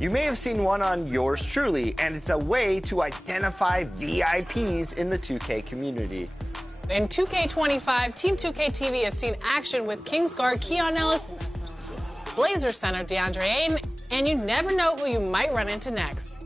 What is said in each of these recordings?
You may have seen one on yours truly, and it's a way to identify VIPs in the 2K community. In 2K25, Team 2K TV has seen action with Kingsguard Keon Ellis, Blazer center DeAndre Ayton, and you never know who you might run into next.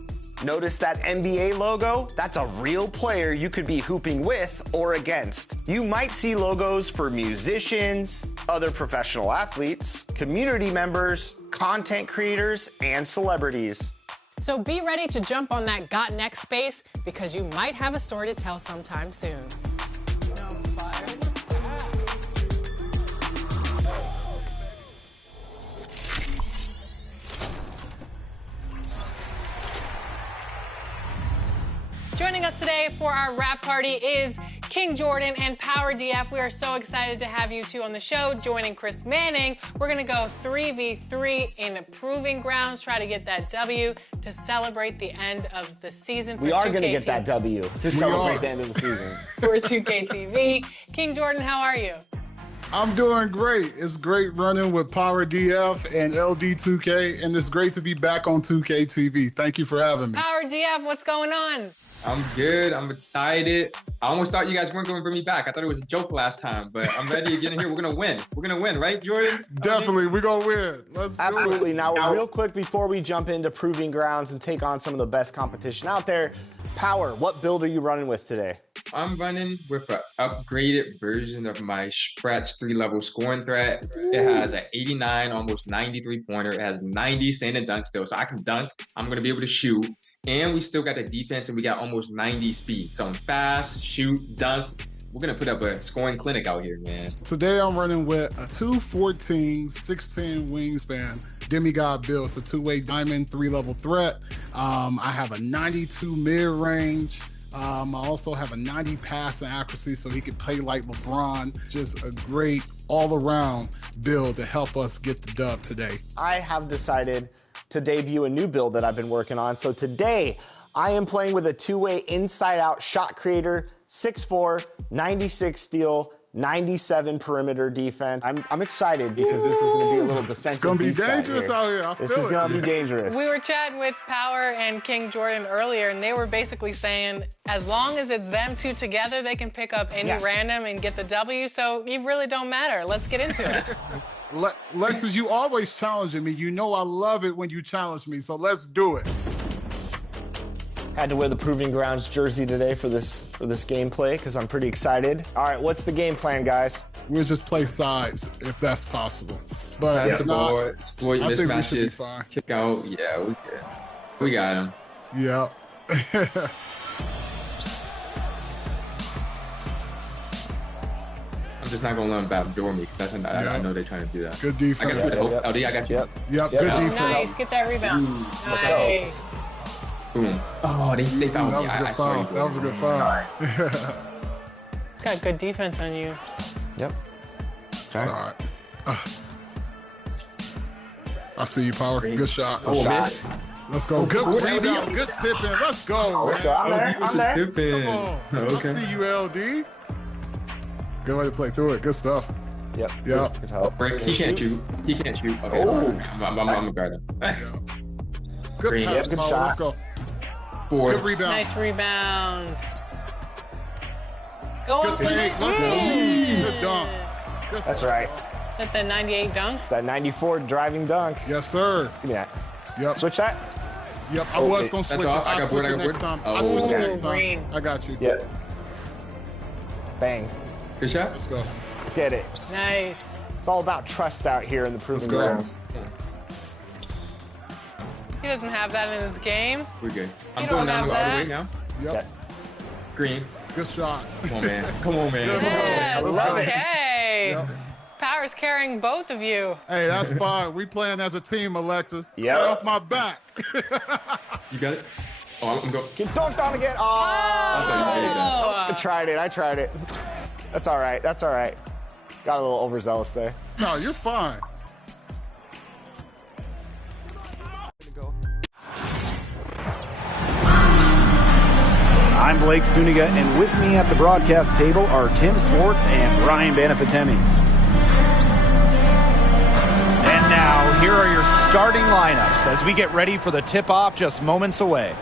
Notice that NBA logo? That's a real player you could be hooping with or against. You might see logos for musicians, other professional athletes, community members, content creators, and celebrities. So be ready to jump on that Got Next space because you might have a story to tell sometime soon. Joining us today for our wrap party is King Jordan and Power DF. We are so excited to have you two on the show. Joining Chris Manning, we're going to go 3v3 in Proving Grounds, try to get that W to celebrate the end of the season for 2K TV. We are going to get that W to celebrate the end of the season. For 2K TV. King Jordan, how are you? I'm doing great. It's great running with Power DF and LD2K, and it's great to be back on 2K TV. Thank you for having me. Power DF, what's going on? I'm good. I'm excited. I almost thought you guys weren't going to bring me back. I thought it was a joke last time, but I'm ready to get in here. We're going to win. We're going to win, right, Jordan? Definitely. We're going to win. Let's Absolutely. do it. Now, real quick before we jump into Proving Grounds and take on some of the best competition out there, Power, what build are you running with today? I'm running with an upgraded version of my Spratz 3-level scoring threat. It has an 89, almost 93 pointer. It has 90 standing dunk still, so I can dunk. I'm going to be able to shoot. And we still got the defense, and we got almost 90 speed. So I'm fast, shoot, dunk. We're going to put up a scoring clinic out here, man. Today I'm running with a 214, 6'10 wingspan demigod build. It's a two-way diamond, 3-level threat. I have a 92 mid-range. I also have a 90 passing accuracy, so he can play like LeBron. Just a great all-around build to help us get the dub today. I have decided to debut a new build that I've been working on. So today, I am playing with a two-way inside-out shot creator, 6'4", 96 steal, 97 perimeter defense. I'm excited because this is going to be a little defensive. It's going to be dangerous out here. This is going to be dangerous. We were chatting with Power and King Jordan earlier, and they were basically saying as long as it's them two together, they can pick up any random and get the W, so you really don't matter. Let's get into it. Lexus, you always challenging me. You know I love it when you challenge me, so let's do it. Had to wear the Proving Grounds jersey today for this gameplay because I'm pretty excited. All right, what's the game plan, guys? We'll just play sides if that's possible. But Pass if the not, ball, exploit I think we should be mismatches, fine. kick out. Yeah, we good. We got him. Yeah. I'm just not going to let them backdoor me because I know they're trying to do that. Good I defense. got you. LD, I got you. Yep, good defense. Nice, get that rebound. Let's Nice. Boom. Oh, they fouled That me. was a I good saw you. foul. That was a good foul. Got good defense on you. Yep. It's all right. I see you, Power. Good shot. Oh, missed. Let's go. Good rebound. Good tipping. Let's go. Let's go. I'm there. I'm there. Tipping. Come on. Okay. I see you, LD. Good way to play through it. Good stuff. Yep. Yep. Good help. Break. He can't shoot. He can't shoot. Okay, I'm gonna guard him. Good Green. pass, Yep, good Power. shot. Let's go. Four. Good rebound. Nice rebound. Go Good up with take. it. Let's go. Good dunk. Good. That's right. At the 98 dunk. That 94 driving dunk. Yes, sir. Give me that. Yep. Switch that. Yep. I was going to That's switch all. it. I I'll got switch board, it I got next board. time. Oh, I'll switch it ooh, next time. green. I got you. Yep. Bang. Good shot. Let's go. Let's get it. Nice. It's all about trust out here in the Proving go. Grounds. He doesn't have that in his game. We're good. I'm You going don't down all have the way that. now. Yep. Green. Good shot. Come on, man. Come on, man. Let's go. Yes, Let's go. okay. Yep. Power's carrying both of you. Hey, that's fine. We playing as a team, Alexis. Yep. Stay off my back. You got it? Oh, I'm going. Get dunked on again. Oh, I tried it. I tried it. That's all right. That's all right. Got a little overzealous there. No, you're fine. I'm Blake Suniga, and with me at the broadcast table are Tim Swartz and Brian Banafitemi. And now, here are your starting lineups as we get ready for the tip-off just moments away.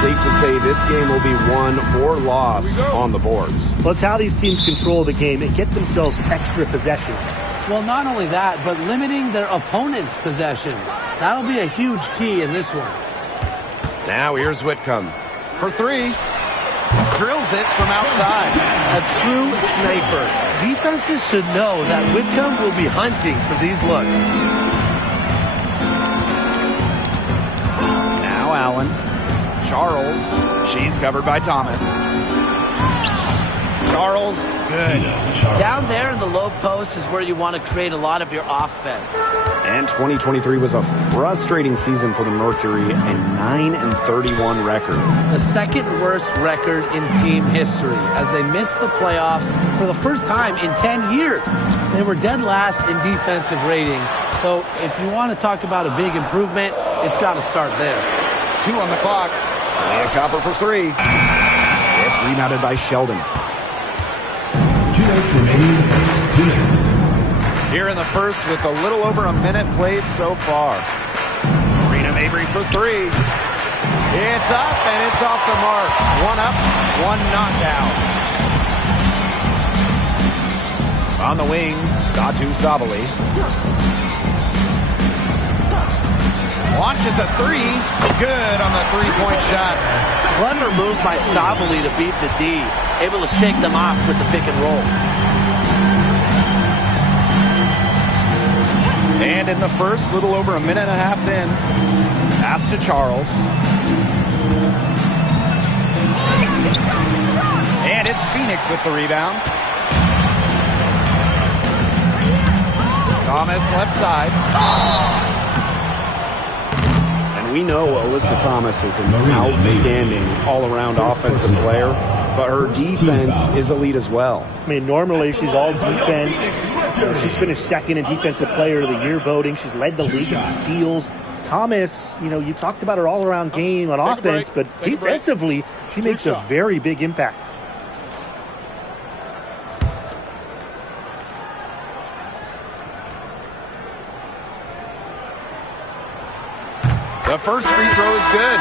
Safe to say this game will be won or lost on the boards. Well, it's how these teams control the game and get themselves extra possessions. Well, not only that, but limiting their opponent's possessions. That'll be a huge key in this one. Now here's Whitcomb. For three. Drills it from outside. A true sniper. Defenses should know that Whitcomb will be hunting for these looks. Now Allen. Charles, she's covered by Thomas. Charles, good. Down there in the low post is where you want to create a lot of your offense. And 2023 was a frustrating season for the Mercury, a 9-31 record. The second worst record in team history as they missed the playoffs for the first time in 10 years. They were dead last in defensive rating. So if you want to talk about a big improvement, it's got to start there. 2 on the clock. Leah Copper for three. It's rebounded by Sheldon. 2 minutes remaining in the first. 2 minutes. Here in the first with a little over a minute played so far. Marina Mabrey for three. It's up and it's off the mark. 1 up, 1 not down. On the wings, Satu Sabali. Launches a three. Good on the three-point shot. Clever move by Sabali to beat the D. Able to shake them off with the pick and roll. And in the first, little over a minute and a half in. Pass to Charles. And it's Phoenix with the rebound. Thomas left side. We know Alyssa Thomas is an outstanding all-around offensive player, but her defense is elite as well. I mean, normally she's all defense. She's finished second in Defensive Player of the Year voting. She's led the league in steals. Thomas, you talked about her all-around game on offense, but defensively, she makes a very big impact. The first free throw is good.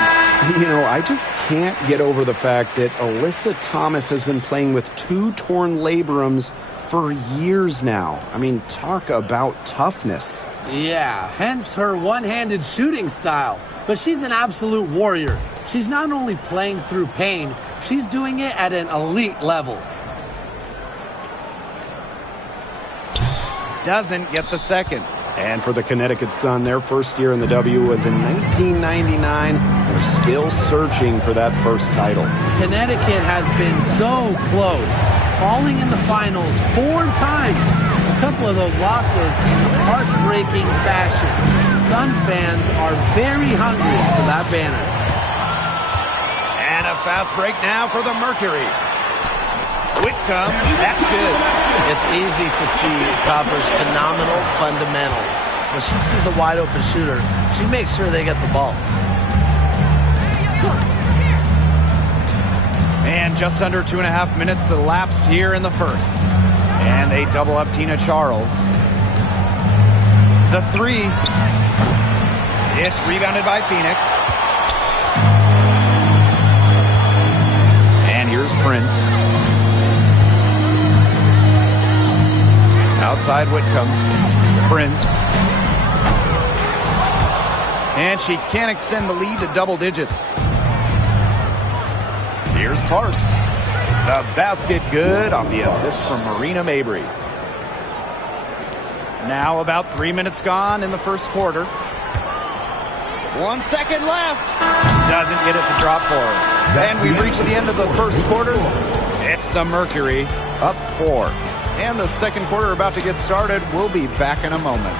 I just can't get over the fact that Alyssa Thomas has been playing with 2 torn labrums for years now. I mean, talk about toughness. Yeah, hence her one-handed shooting style. But she's an absolute warrior. She's not only playing through pain, she's doing it at an elite level. Doesn't get the second. And for the Connecticut Sun, their first year in the W was in 1999. They're still searching for that first title. Connecticut has been so close, falling in the finals 4 times. A couple of those losses in heartbreaking fashion. Sun fans are very hungry for that banner. And a fast break now for the Mercury. Whitcomb, that's good. It's easy to see Copper's phenomenal fundamentals. When she sees a wide open shooter, she makes sure they get the ball. And just under 2.5 minutes elapsed here in the first. And they double up Tina Charles. The three. It's rebounded by Phoenix. And here's Prince. Outside Whitcomb. Prince. And she can't extend the lead to double digits. Here's Parks. The basket good off the assist from Marina Mabrey. Now about 3 minutes gone in the first quarter. 1 second left. Doesn't get it to drop for her. And we've reached the end of the first quarter. It's the Mercury up 4. And the second quarter about to get started. We'll be back in a moment.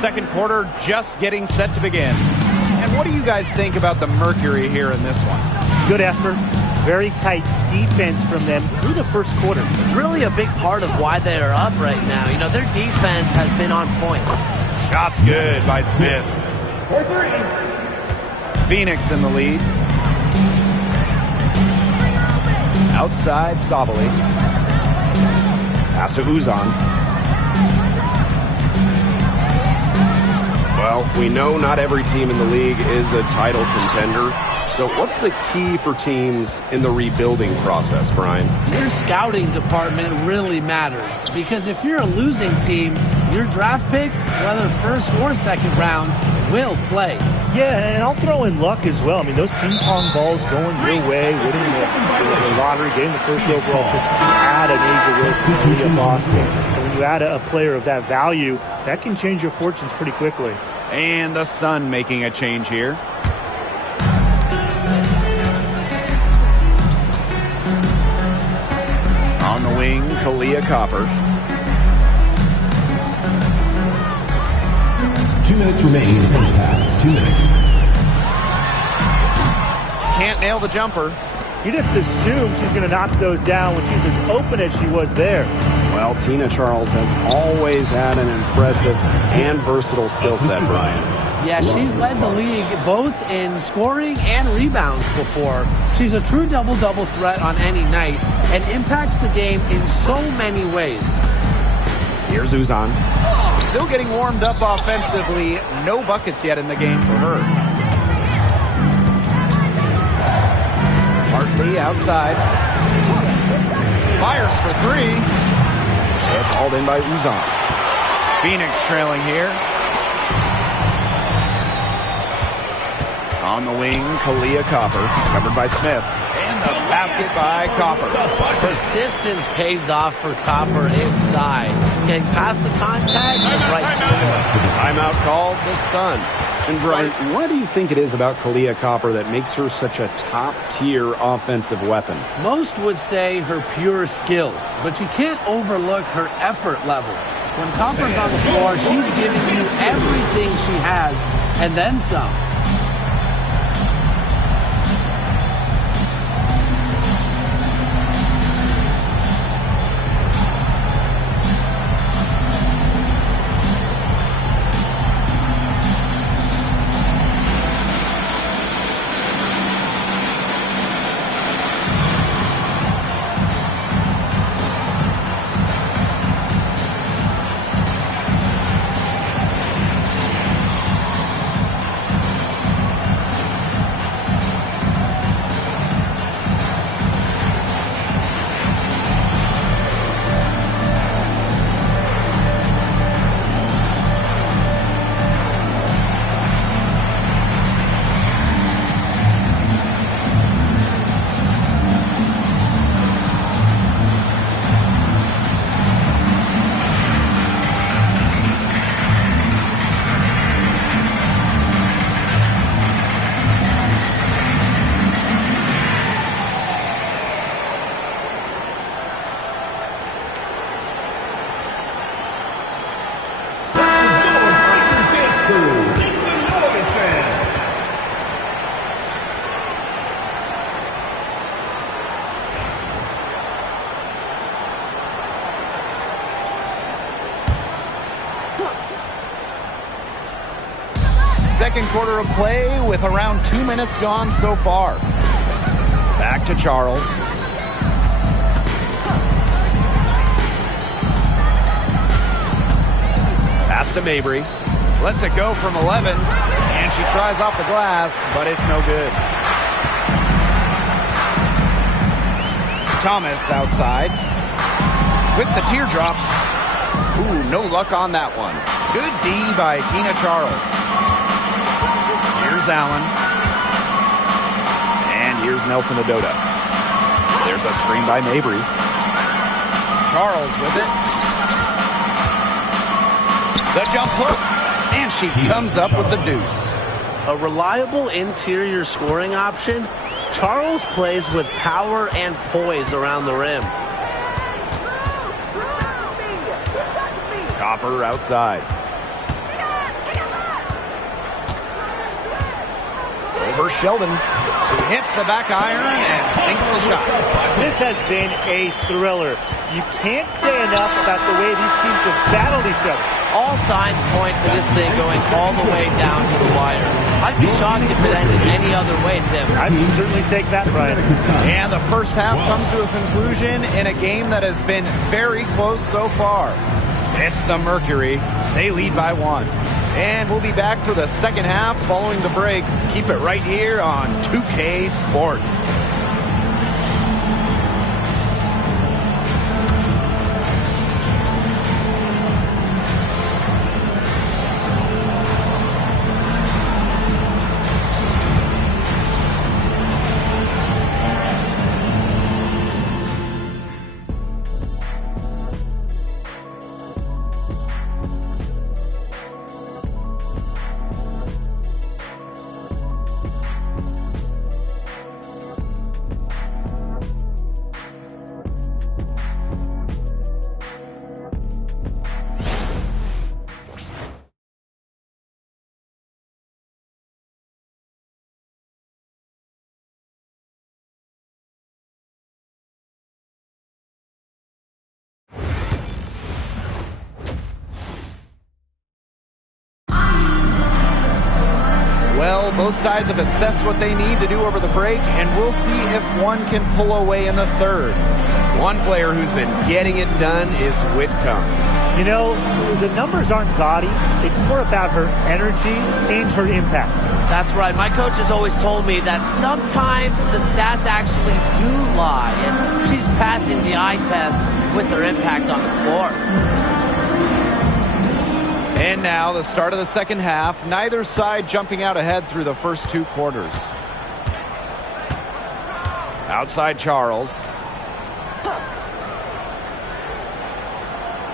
second quarter just getting set to begin. And what do you guys think about the Mercury here in this one? Good effort. Very tight defense from them through the first quarter. Really a big part of why they are up right now. You know, their defense has been on point. Shot's good by Smith. Phoenix in the lead. Outside, Sabali. Pass to Uzan. Well, we know not every team in the league is a title contender. So what's the key for teams in the rebuilding process, Brian? Your scouting department really matters, because if you're a losing team, your draft picks, whether first or second round, will play. Yeah, and I'll throw in luck as well. I mean, those ping pong balls going your way, winning the lottery, getting the first overall pick. You add an A'ja Wilson to Boston, and when you add a player of that value, that can change your fortunes pretty quickly. And the Sun making a change here. On the wing, Kalia Copper. 2 minutes remaining in the first half. 2 minutes. Can't nail the jumper. You just assume she's going to knock those down when she's as open as she was there. Well, Tina Charles has always had an impressive and versatile skill set, Brian. Yeah, she's led the league both in scoring and rebounds before. She's a true double-double threat on any night and impacts the game in so many ways. Here's Uzan. Still getting warmed up offensively. No buckets yet in the game for her. Hartley outside. Fires for three. It's hauled in by Uzan. Phoenix trailing here. On the wing, Kalia Copper, covered by Smith. And the basket by Copper. Persistence pays off for Copper inside. Getting past the contact and right to the Timeout called the Sun. And Brian, what do you think it is about Kalia Copper that makes her such a top-tier offensive weapon? Most would say her pure skills, but you can't overlook her effort level. When Copper's on the floor, she's giving you everything she has, and then some. Second quarter of play with around 2 minutes gone so far. Back to Charles. Pass to Mabry. Lets it go from 11. And she tries off the glass, but it's no good. Thomas outside. With the teardrop. Ooh, no luck on that one. Good D by Tina Charles. Here's Allen. And here's Nelson Adota. There's a screen by Mabry. Charles with it. The jump hook. And she comes up with the deuce. A reliable interior scoring option, Charles plays with power and poise around the rim. Copper outside. Over Sheldon, who hits the back iron and sinks the shot. This has been a thriller. You can't say enough about the way these teams have battled each other. All signs point to this thing going all the way down to the wire. I'd be shocked if it ended any other way, Tim. I'd certainly take that, Brian. And the first half comes to a conclusion in a game that has been very close so far. It's the Mercury. They lead by 1. And we'll be back for the second half following the break. Keep it right here on 2K Sports. Well, both sides have assessed what they need to do over the break, and we'll see if one can pull away in the third. One player who's been getting it done is Whitcomb. You know, the numbers aren't gaudy. It's more about her energy and her impact. That's right. My coach has always told me that sometimes the stats actually do lie, and she's passing the eye test with her impact on the floor. And now the start of the second half. Neither side jumping out ahead through the first 2 quarters. Outside Charles.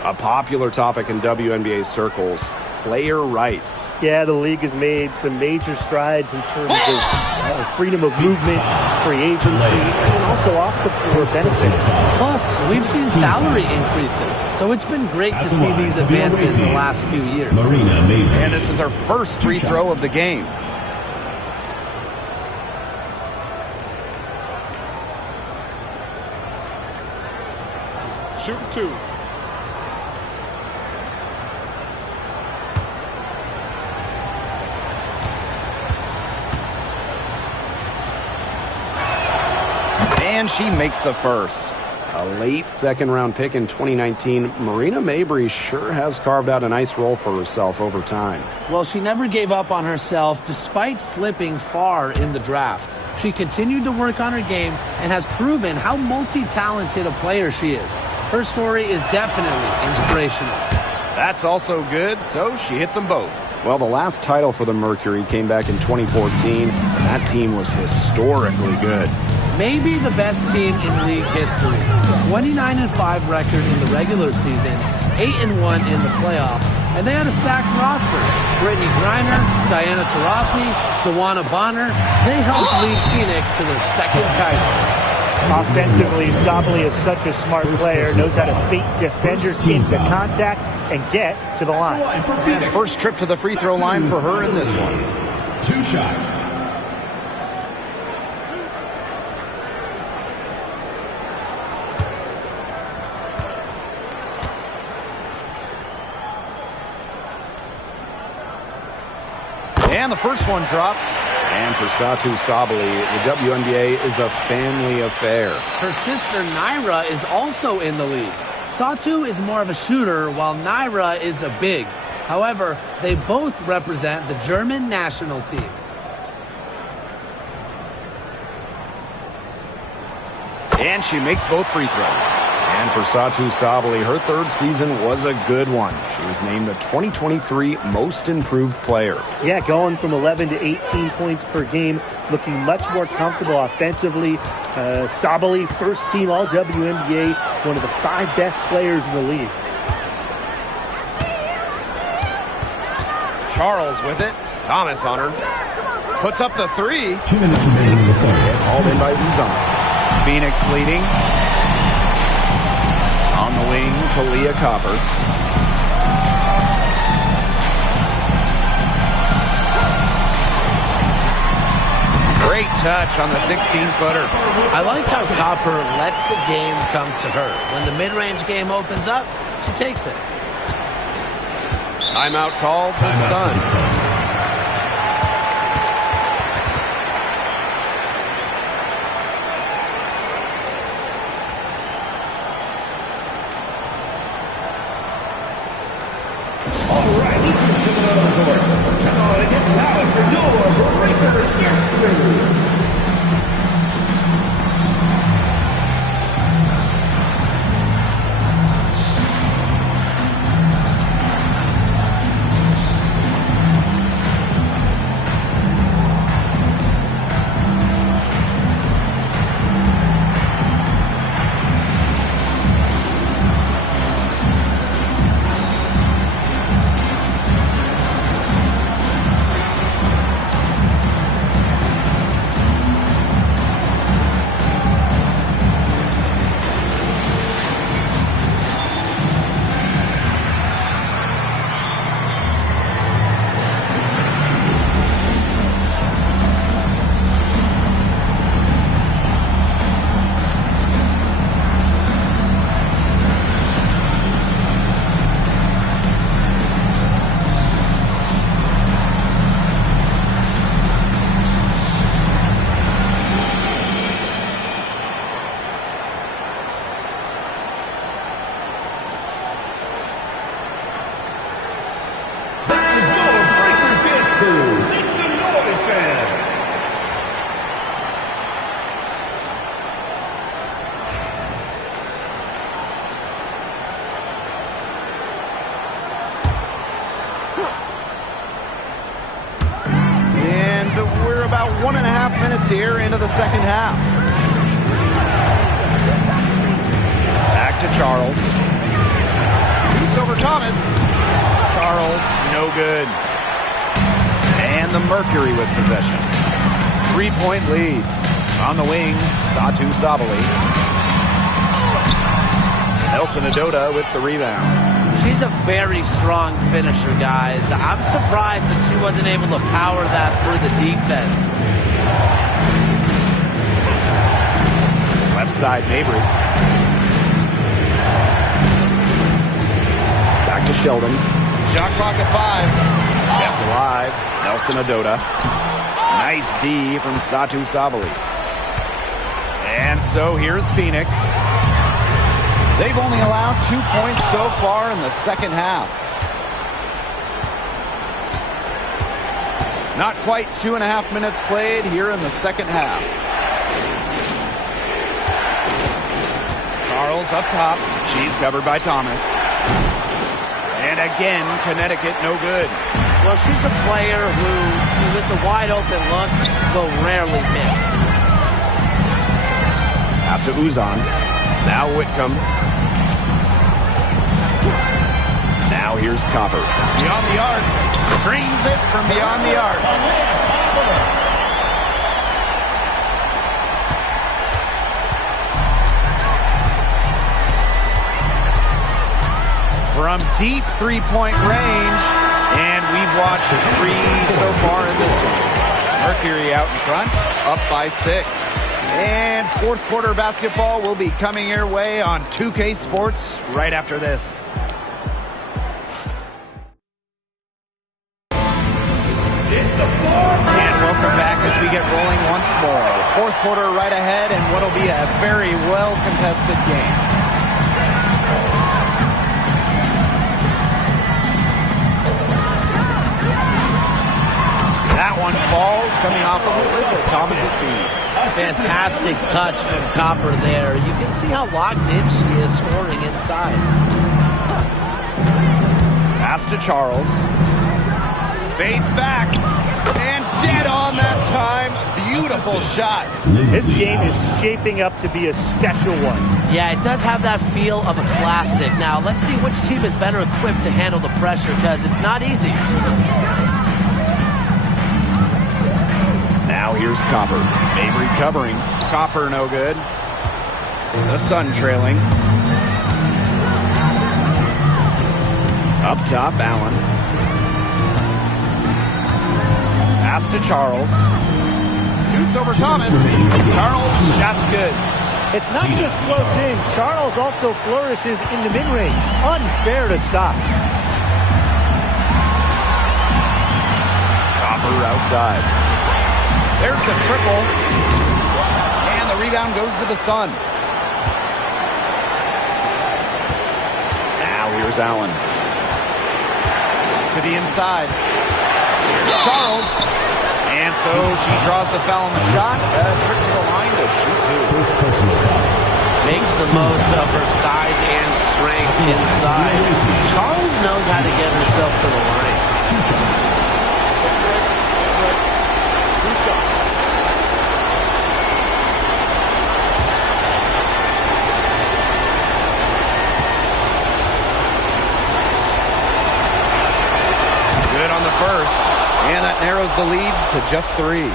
A popular topic in WNBA circles, player rights. Yeah, the league has made some major strides in terms of freedom of movement, free agency, and also off the floor benefits. Plus, we've seen salary increases, so it's been great to see these advances the last few years. And this is our first free throw of the game. Shooting 2. And she makes the first. A late second-round pick in 2019, Marina Mabrey sure has carved out a nice role for herself over time. Well, she never gave up on herself despite slipping far in the draft. She continued to work on her game and has proven how multi-talented a player she is. Her story is definitely inspirational. That's also good, so she hits them both. Well, the last title for the Mercury came back in 2014, and that team was historically good. Maybe the best team in league history. 29-5 record in the regular season, 8-1 in the playoffs, and they had a stacked roster. Brittany Griner, Diana Taurasi, DeWanna Bonner, they helped lead Phoenix to their second title. Offensively, Sabally is such a smart player, knows how to bait defenders into contact and get to the line. First trip to the free throw line for her in this one. 2 shots. And the first one drops. And for Satou Sabally, the WNBA is a family affair. Her sister Naira is also in the league. Satou is more of a shooter, while Naira is a big. However, they both represent the German national team. And she makes both free throws. And for Satou Sabally, her third season was a good one. She was named the 2023 Most Improved Player. Yeah, going from 11 to 18 points per game, looking much more comfortable offensively. Sabally, first team All-WNBA, one of the 5 best players in the league. Charles with it. Thomas on her. Puts up the 3. 2 minutes remaining in the third. It's hauled in by Uzan. Phoenix leading. On the wing, Kalia Copper. touch on the 16-footer. I like how Copper lets the game come to her. When the mid-range game opens up, she takes it. Timeout called to Sun. About 1.5 minutes here into the second half. Back to Charles. He's over Thomas. Charles, no good. And the Mercury with possession. 3-point lead. On the wings, Satu Sabali. Nelson Adota with the rebound. She's a very strong finisher, guys. I'm surprised that she wasn't able to power that through the defense. Left side, Mabry. Back to Sheldon. Shot clock at 5. Kept alive. Nelson Adota. Nice D from Satu Sabali. And so here's Phoenix. They've only allowed 2 points so far in the second half. Not quite 2.5 minutes played here in the second half. Charles up top. She's covered by Thomas. And again, Connecticut no good. Well, she's a player who, with the wide open look, will rarely miss. Pass to Uzan. Now Whitcomb. Now here's Copper. Beyond the arc. Screens it from beyond the arc. From deep three-point range. And we've watched 3 so far in this one. Mercury out in front, up by 6. And fourth quarter basketball will be coming your way on 2K Sports right after this. And welcome back as we get rolling once more. Fourth quarter right ahead and what'll be a very well-contested game. That one falls coming off of Alyssa Thomas's feet. Fantastic touch from Copper there. You can see how locked in she is scoring inside. Pass to Charles. Fades back. And dead on that time. Beautiful shot. This game is shaping up to be a special one. Yeah, it does have that feel of a classic. Now, let's see which team is better equipped to handle the pressure, because it's not easy. Now here's Copper. Mabry covering. Copper no good. The Sun trailing. Up top, Allen. 'Pass to Charles. Shoots over Thomas. Charles, that's good. It's not just close in. Charles also flourishes in the mid-range. Unfair to stop. Copper outside. There's the triple. And the rebound goes to the Sun. Now here's Allen. To the inside. Here's Charles. And so she draws the foul on the shot. Trips to the line to shoot two. Makes the most of her size and strength inside. Charles knows how to get herself to the line. Two shots. Good on the first. And that narrows the lead to just 3.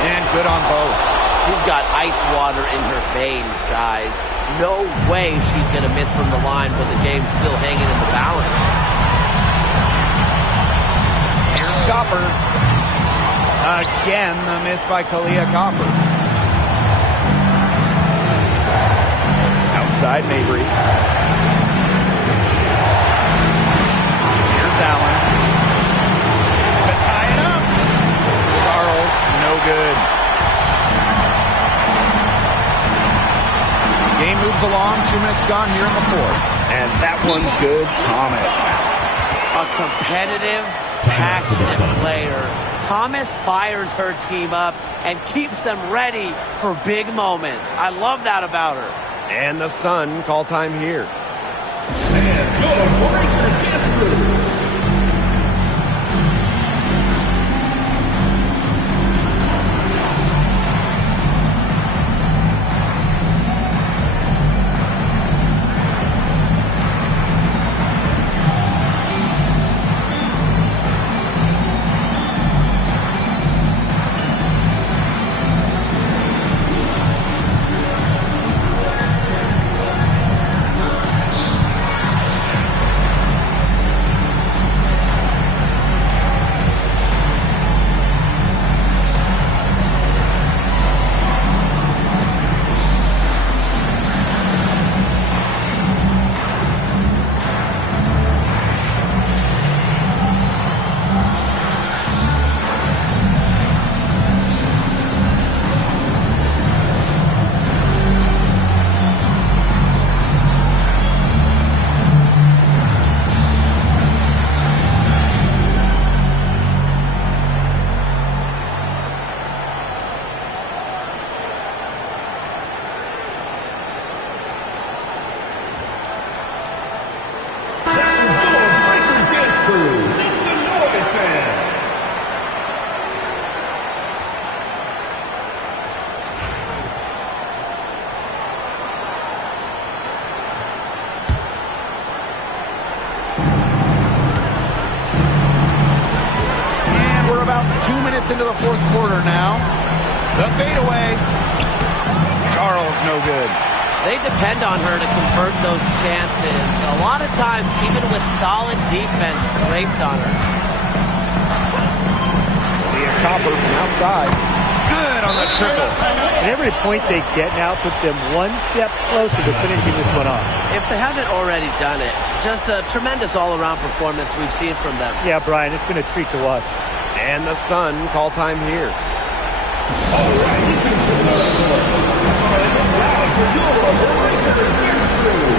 And good on both. She's got ice water in her veins, guys. No way she's going to miss from the line when the game's still hanging in the balance. Here's Copper. Again, the miss by Kahleah Copper. Outside Mabry. Here's Allen. To tie it up. Charles, no good. Game moves along. 2 minutes gone here in the fourth. And that one's good. Thomas. A competitive, passionate player. Thomas fires her team up and keeps them ready for big moments. I love that about her. And the Sun call time here. And your Lakers dance crew. Into the fourth quarter now. The fadeaway. Charles, no good. They depend on her to convert those chances. A lot of times, even with solid defense, draped on her. Kahleah Copper from outside. Good on the triple. And every point they get now puts them one step closer to finishing this one off. If they haven't already done it, just a tremendous all-around performance we've seen from them. Yeah, Brian, it's been a treat to watch. And the Sun call time here. All right, this is the for your Lakers dance crew.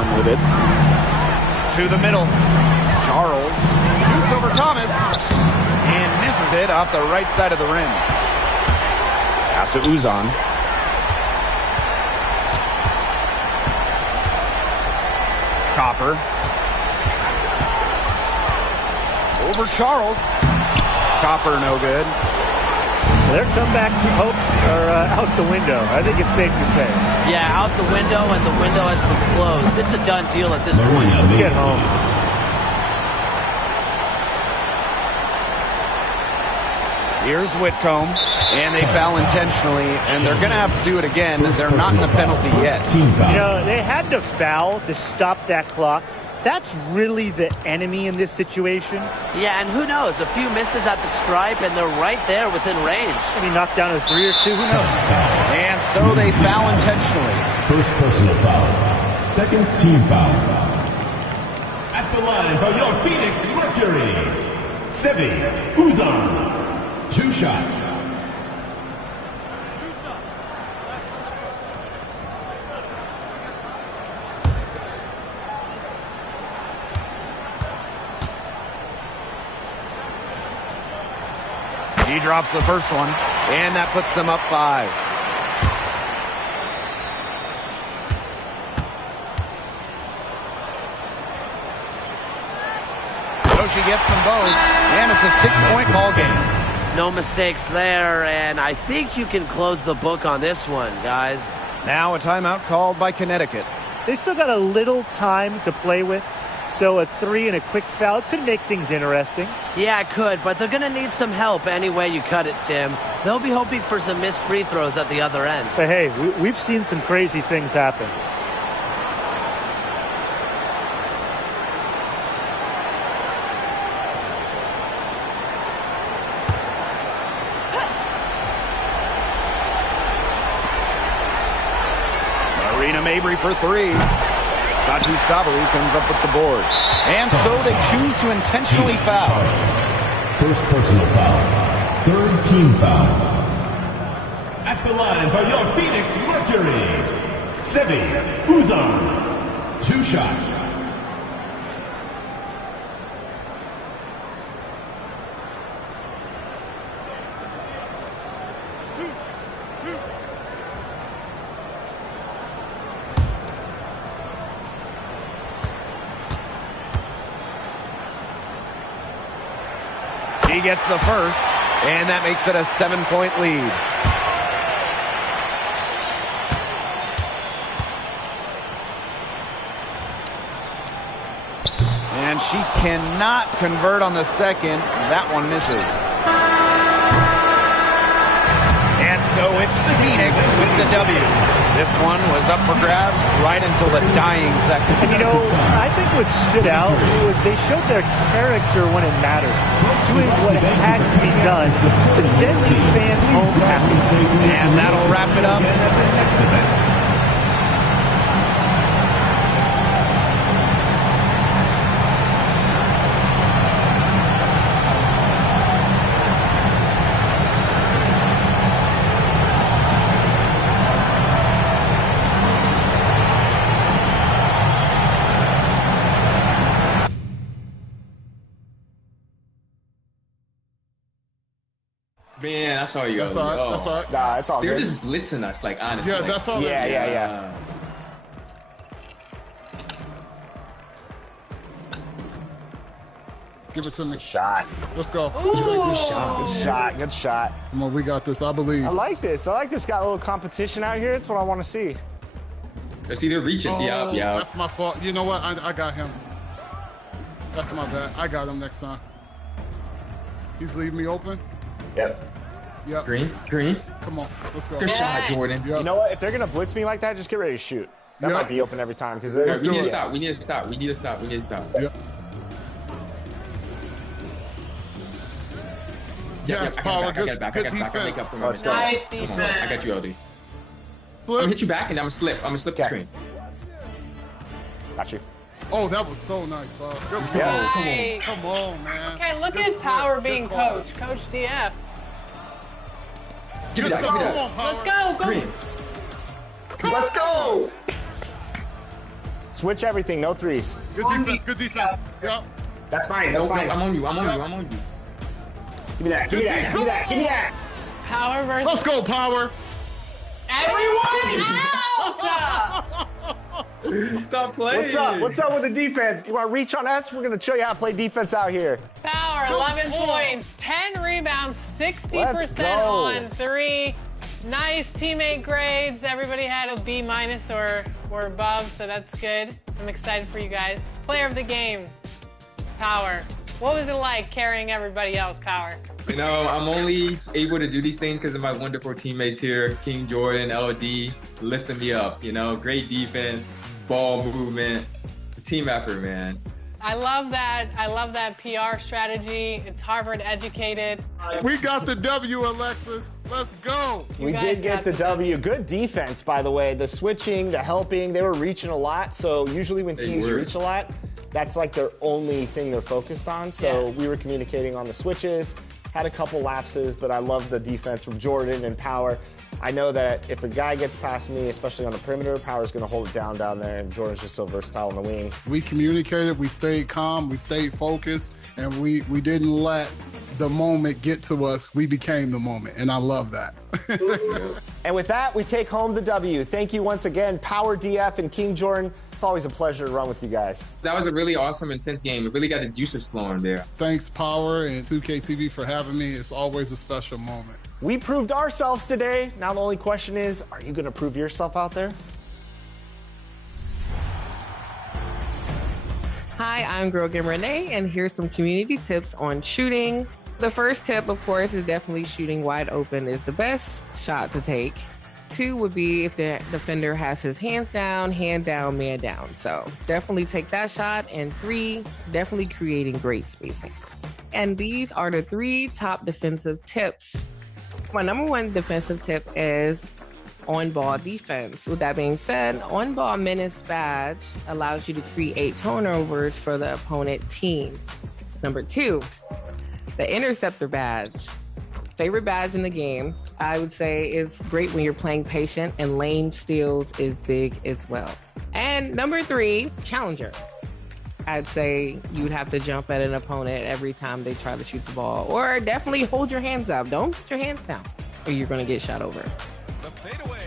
run with it. To the middle. Charles shoots over Thomas and misses it off the right side of the rim. Pass to Uzan. Copper. Over Charles. Copper, no good. Their comeback hopes are out the window. I think it's safe to say. Yeah, out the window, and the window has been closed. It's a done deal at this point. Let's get home. Here's Whitcomb, and they foul intentionally, and they're going to have to do it again. They're not in the penalty yet. You know, they had to foul to stop that clock. That's really the enemy in this situation. Yeah, and who knows? A few misses at the stripe, and they're right there within range. Maybe knocked down a 3 or 2, who knows? And so they foul intentionally. First personal foul. Second team foul. At the line for your Phoenix Mercury, Sevi Uzan. 2 shots. He drops the first one, and that puts them up 5. So she gets them both, and it's a 6-point ball game. No mistakes there, and I think you can close the book on this one, guys. Now a timeout called by Connecticut. They still got a little time to play with, so a 3 and a quick foul could make things interesting. Yeah, it could, but they're going to need some help any way you cut it, Tim. They'll be hoping for some missed free throws at the other end. But hey, we've seen some crazy things happen. Marina Mabry for 3. Satu Sabali comes up with the board. And so they choose to intentionally foul. First personal foul. Third team foul. At the line for your Phoenix Mercury, Sevi Uzan. 2 shots. He gets the first, and that makes it a 7-point lead. And she cannot convert on the second. That one misses. And so it's Phoenix with the W. This one was up for grabs right until the dying second. And you know, I think what stood out was they showed their character when it mattered, doing what had to be done to send these fans home happy. And that'll wrap it up. Next event. Man, I saw you. That's all right. Oh. That's all right. Nah, it's all They're good. just blitzing us, like, honestly. Yeah, like, that's all. Yeah. Give it to me. Shot. Let's go. Good shot. Good shot. Good shot. Come on, we got this. I believe. I like this. Got a little competition out here. That's what I want to see. Let's see, they're reaching. Oh, Yeah. That's my fault. You know what? I got him. That's my bad. I got him next time. He's leaving me open. Yep. Yep. Green. Come on. Let's go. Good shot, Jordan. Yep. You know what? If they're gonna blitz me like that, just get ready to shoot. That Yeah. might be open every time because We there's. need to it. stop. We need to stop. Yep. Yes, Power. I got it back. I Good make defense. up for my Let's go. mistakes. Nice Come on, I got you, LD. I'm Flip. gonna hit you back and I'm gonna slip the Okay. screen. Got you. Oh, that was so nice, Bob. Good go. call. Nice. Come on, man. Okay, look Good at flip. Power Good being call. coach. Coach DF. Give me Good that. call. Give me Come on, that. Power. Let's go. Green. Let's go. Switch everything, no threes. Good defense, good defense. Yep. That's fine, that's fine. I'm on you. I'm on you. Give me that, give me that, give me that, give me that. Power versus Let's go, Power. everyone else. Stop playing. What's up? What's up with the defense? You want to reach on us? We're going to show you how to play defense out here. Power, 11 points, 10 rebounds, 60% on 3. Nice teammate grades. Everybody had a B- or above, so that's good. I'm excited for you guys. Player of the game, Power. What was it like carrying everybody else, Power? You know, I'm only able to do these things because of my wonderful teammates here, King Jordan, LD, lifting me up. You know, great defense, ball movement. It's a team effort, man. I love that. I love that PR strategy. It's Harvard educated. We got the W, Alexis. Let's go. We did get the W. Good defense, by the way. The switching, the helping, they were reaching a lot. So usually when teams reach a lot, that's like their only thing they're focused on. So we were communicating on the switches, had a couple lapses, but I love the defense from Jordan and Power. I know that if a guy gets past me, especially on the perimeter, Power's going to hold it down there, and Jordan's just so versatile on the wing. We communicated, we stayed calm, we stayed focused, and we didn't let the moment get to us. We became the moment, and I love that. And with that, we take home the W. Thank you once again, Power DF and King Jordan. It's always a pleasure to run with you guys. That was a really awesome, intense game. It really got the juices flowing there. Thanks, Power and 2K TV for having me. It's always a special moment. We proved ourselves today. Now the only question is, are you going to prove yourself out there? Hi, I'm Girl Game Renee, and here's some community tips on shooting. The first tip, of course, is definitely shooting wide open is the best shot to take. 2 would be if the defender has his hands down, hand down, man down. So definitely take that shot. And 3, definitely creating great spacing. And these are the 3 top defensive tips. My number 1 defensive tip is on-ball defense. With that being said, on-ball menace badge allows you to create turnovers for the opponent team. Number 2, the interceptor badge. Favorite badge in the game, I would say, is great when you're playing patient, and lane steals is big as well. And number 3, challenger. I'd say you'd have to jump at an opponent every time they try to shoot the ball, or definitely hold your hands up. Don't put your hands down, or you're going to get shot over. The fadeaway.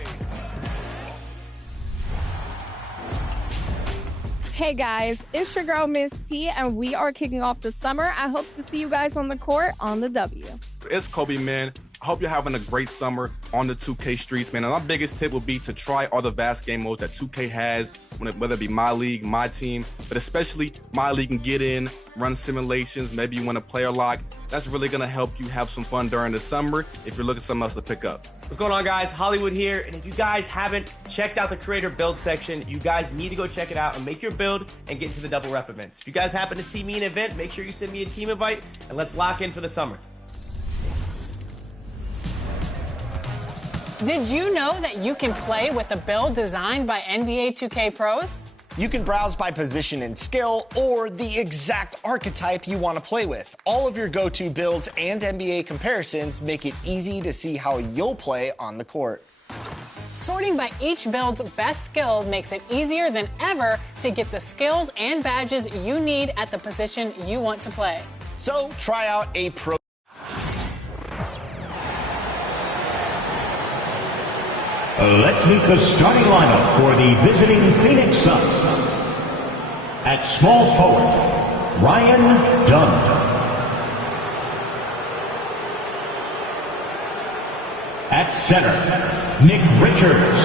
Hey guys, it's your girl Miss T, and we are kicking off the summer. I hope to see you guys on the court on the W. It's Kobe, man. I hope you're having a great summer on the 2K streets, man. And my biggest tip would be to try all the vast game modes that 2K has, whether it be My League, My Team, but especially My League, and get in, run simulations. Maybe you want a player lock. That's really going to help you have some fun during the summer if you're looking for something else to pick up. What's going on, guys? Hollywood here. And if you guys haven't checked out the creator build section, you guys need to go check it out and make your build and get into the double rep events. If you guys happen to see me in an event, make sure you send me a team invite and let's lock in for the summer. Did you know that you can play with a build designed by NBA 2K pros? You can browse by position and skill, or the exact archetype you want to play with. All of your go-to builds and NBA comparisons make it easy to see how you'll play on the court. Sorting by each build's best skill makes it easier than ever to get the skills and badges you need at the position you want to play. So try out a pro. Let's meet the starting lineup for the visiting Phoenix Suns. At small forward, Ryan Dunn. At center, Nick Richards.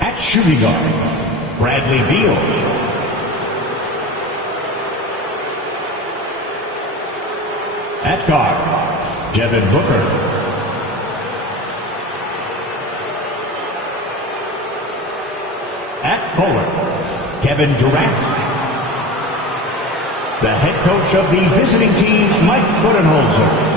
At shooting guard, Bradley Beal. At guard, Devin Booker. At forward, Kevin Durant. The head coach of the visiting team, Mike Budenholzer.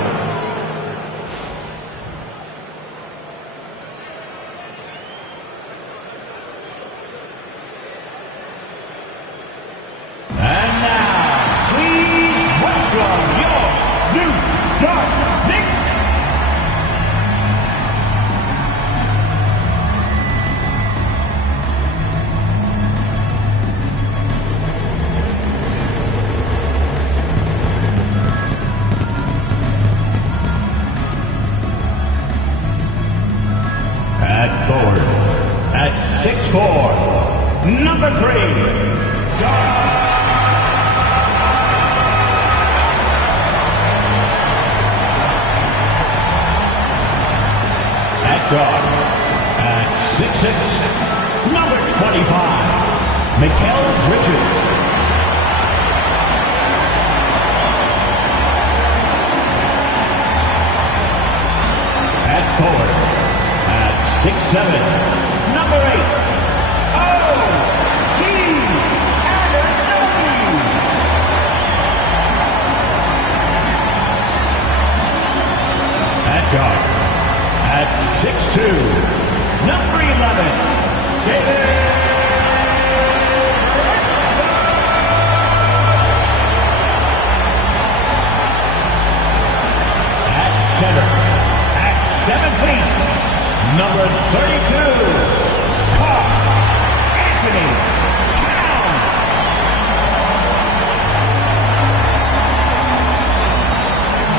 6'4", number 3. At guard, at 6'6", number 25, Mikal Bridges. At forward, at 6'7", number 8, O.G. Anunoby. At guard, at 6'2", number 11, David. At center, 7 feet, number 32, Karl Anthony Towns.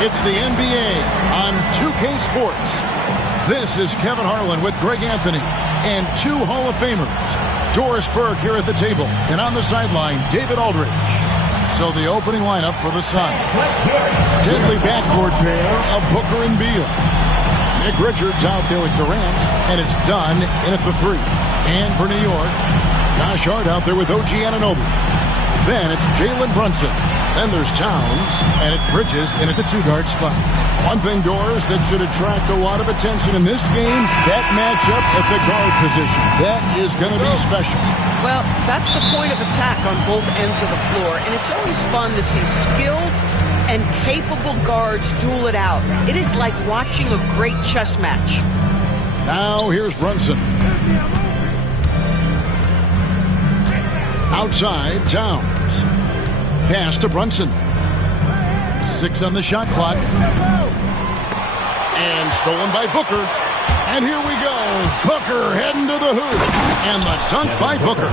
It's the NBA on 2K Sports. This is Kevin Harlan with Greg Anthony and 2 Hall of Famers. Doris Burke here at the table, and on the sideline, David Aldridge. So the opening lineup for the Suns. Deadly backcourt pair of Booker and Beal. Nick Richards out there with Durant, and it's done in at the 3. And for New York, Josh Hart out there with OG Anunoby. Then it's Jalen Brunson. Then there's Towns, and it's Bridges in at the 2-guard spot. One thing, Doris, that should attract a lot of attention in this game, that matchup at the guard position. That is going to be special. Well, that's the point of attack on both ends of the floor, and it's always fun to see skilled and capable guards duel it out. It is like watching a great chess match. Now here's Brunson. Outside, Towns. Pass to Brunson. 6 on the shot clock. And stolen by Booker. And here we go. Booker heading to the hoop. And the dunk by Booker.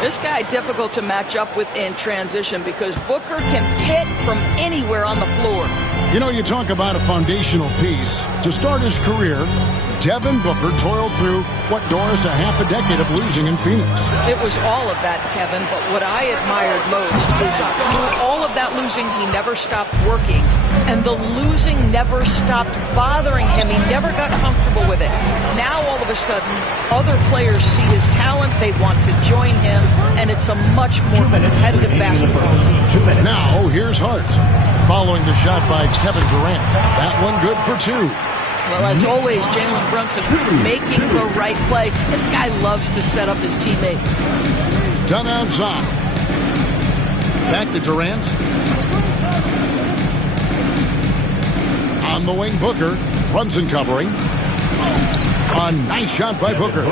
This guy difficult to match up with in transition because Booker can hit from anywhere on the floor. You know, you talk about a foundational piece. To start his career, Devin Booker toiled through, what, Doris, a half a decade of losing in Phoenix. It was all of that, Kevin, but what I admired most is through all of that losing, he never stopped working. And the losing never stopped bothering him. He never got comfortable with it. Now, all of a sudden, other players see his talent, they want to join him, and it's a much more competitive basketball team. Now, here's Hart. Following the shot by Kevin Durant. That one good for 2. Well, as always, Jalen Brunson making the right play. This guy loves to set up his teammates. Done outside. Back to Durant. On the wing, Booker. Brunson covering. A nice shot by Booker.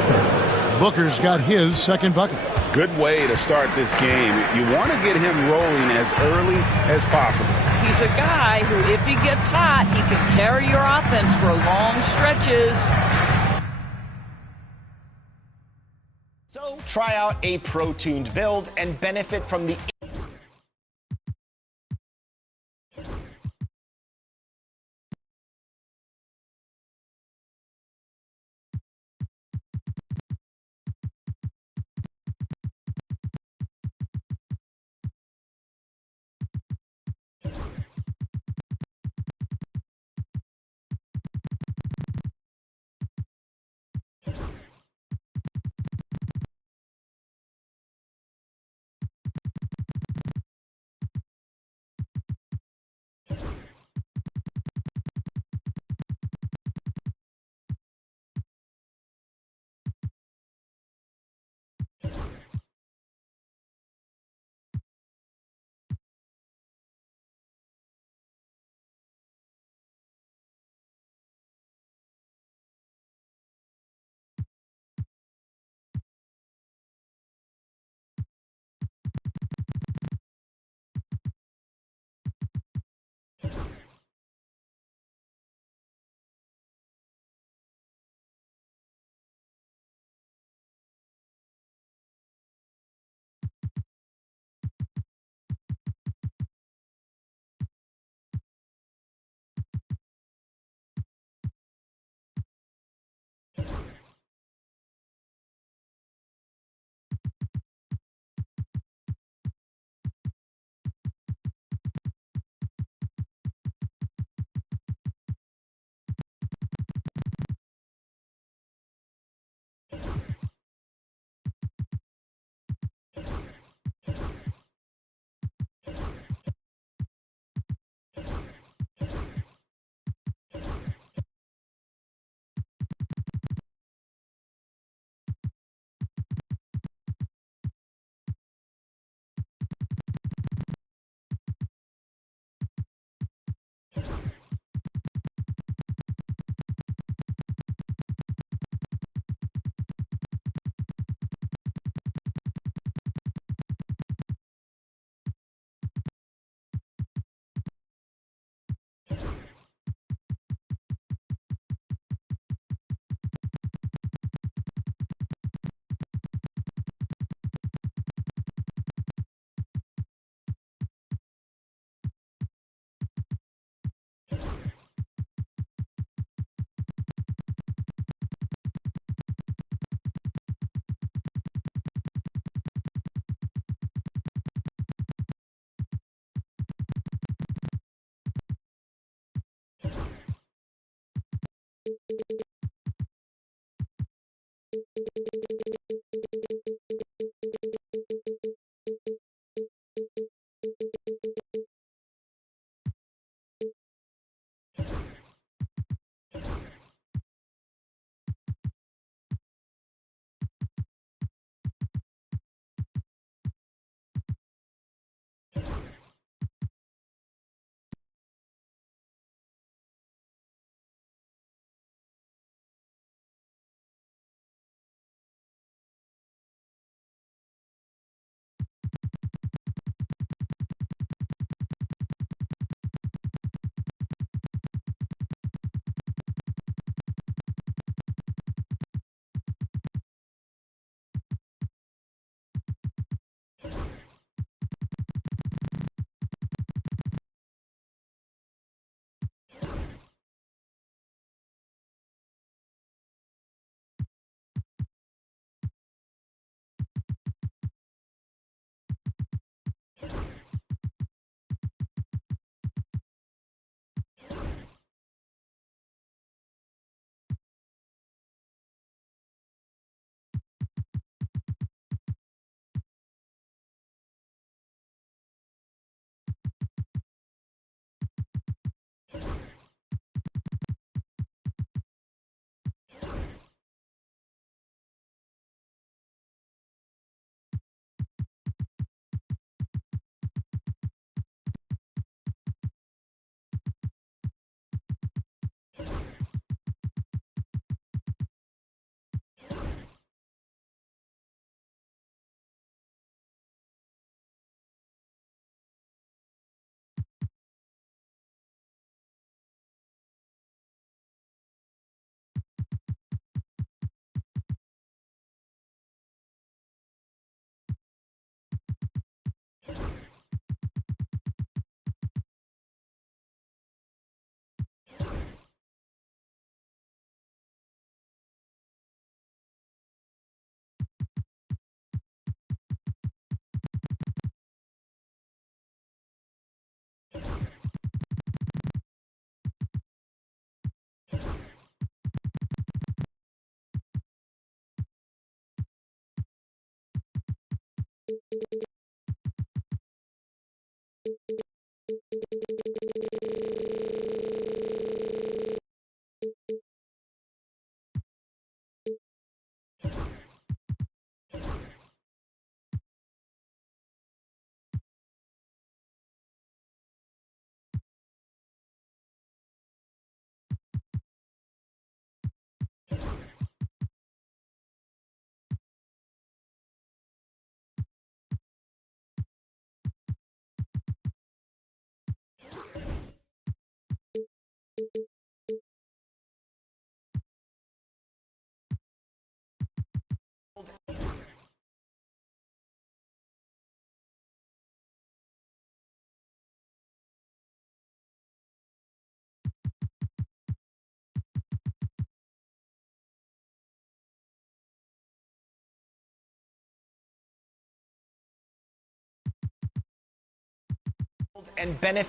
Booker's got his second bucket. Good way to start this game. You want to get him rolling as early as possible. He's a guy who, if he gets hot, he can carry your offense for long stretches. So try out a pro-tuned build and benefit from the And benefit.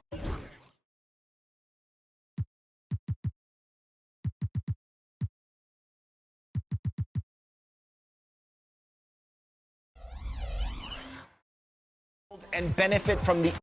And benefit from the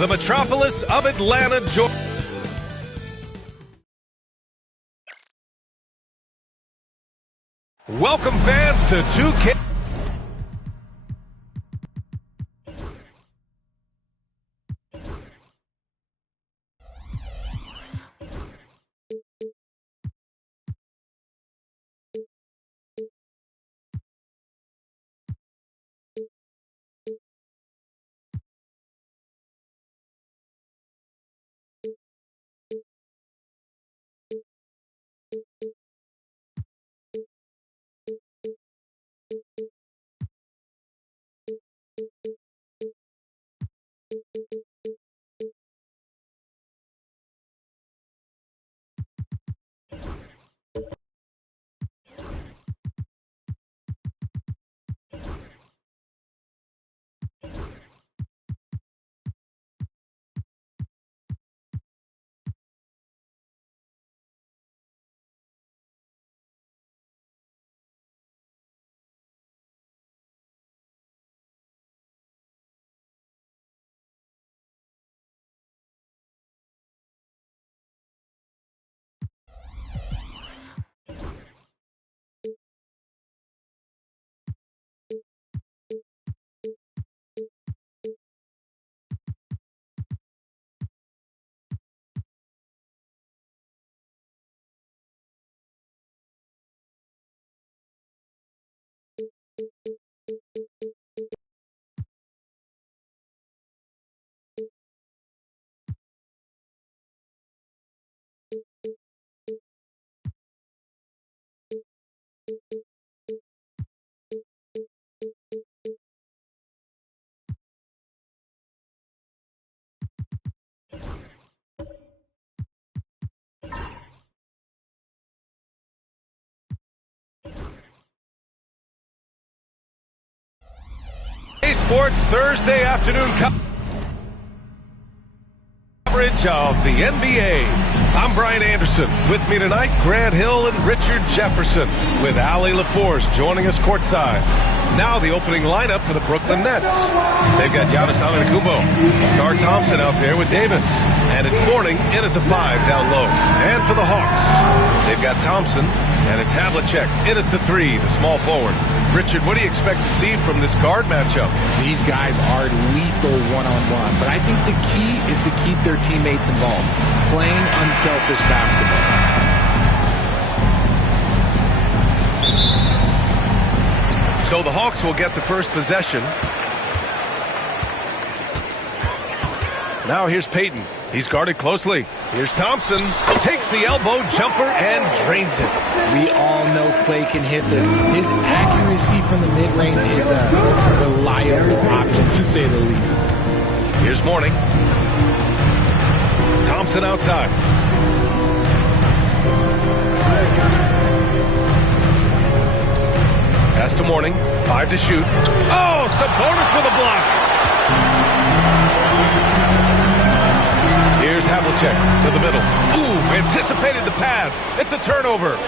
The metropolis of Atlanta, Georgia. Welcome fans to 2K. Sports Thursday afternoon coverage of the NBA. I'm Brian Anderson. With me tonight, Grant Hill and Richard Jefferson, with Allie LaForce joining us courtside. Now the opening lineup for the Brooklyn Nets. They've got Giannis Antetokounmpo, Star Thompson out there with Davis. And it's Mourning in at the 5 down low. And for the Hawks, they've got Thompson, and it's Havlicek in at the 3, the small forward. Richard, what do you expect to see from this guard matchup? These guys are lethal one-on-one, but I think the key is to keep their teammates involved, playing unselfish basketball. So the Hawks will get the first possession. Now here's Payton. He's guarded closely. Here's Thompson. Takes the elbow jumper and drains it. We all know Clay can hit this. His accuracy from the mid-range is a reliable option, to say the least. Here's Mourning. Thompson outside. Pass to Mourning. 5 to shoot. Oh, Sabonis with a block. Here's Havlicek to the middle. Ooh, anticipated the pass. It's a turnover.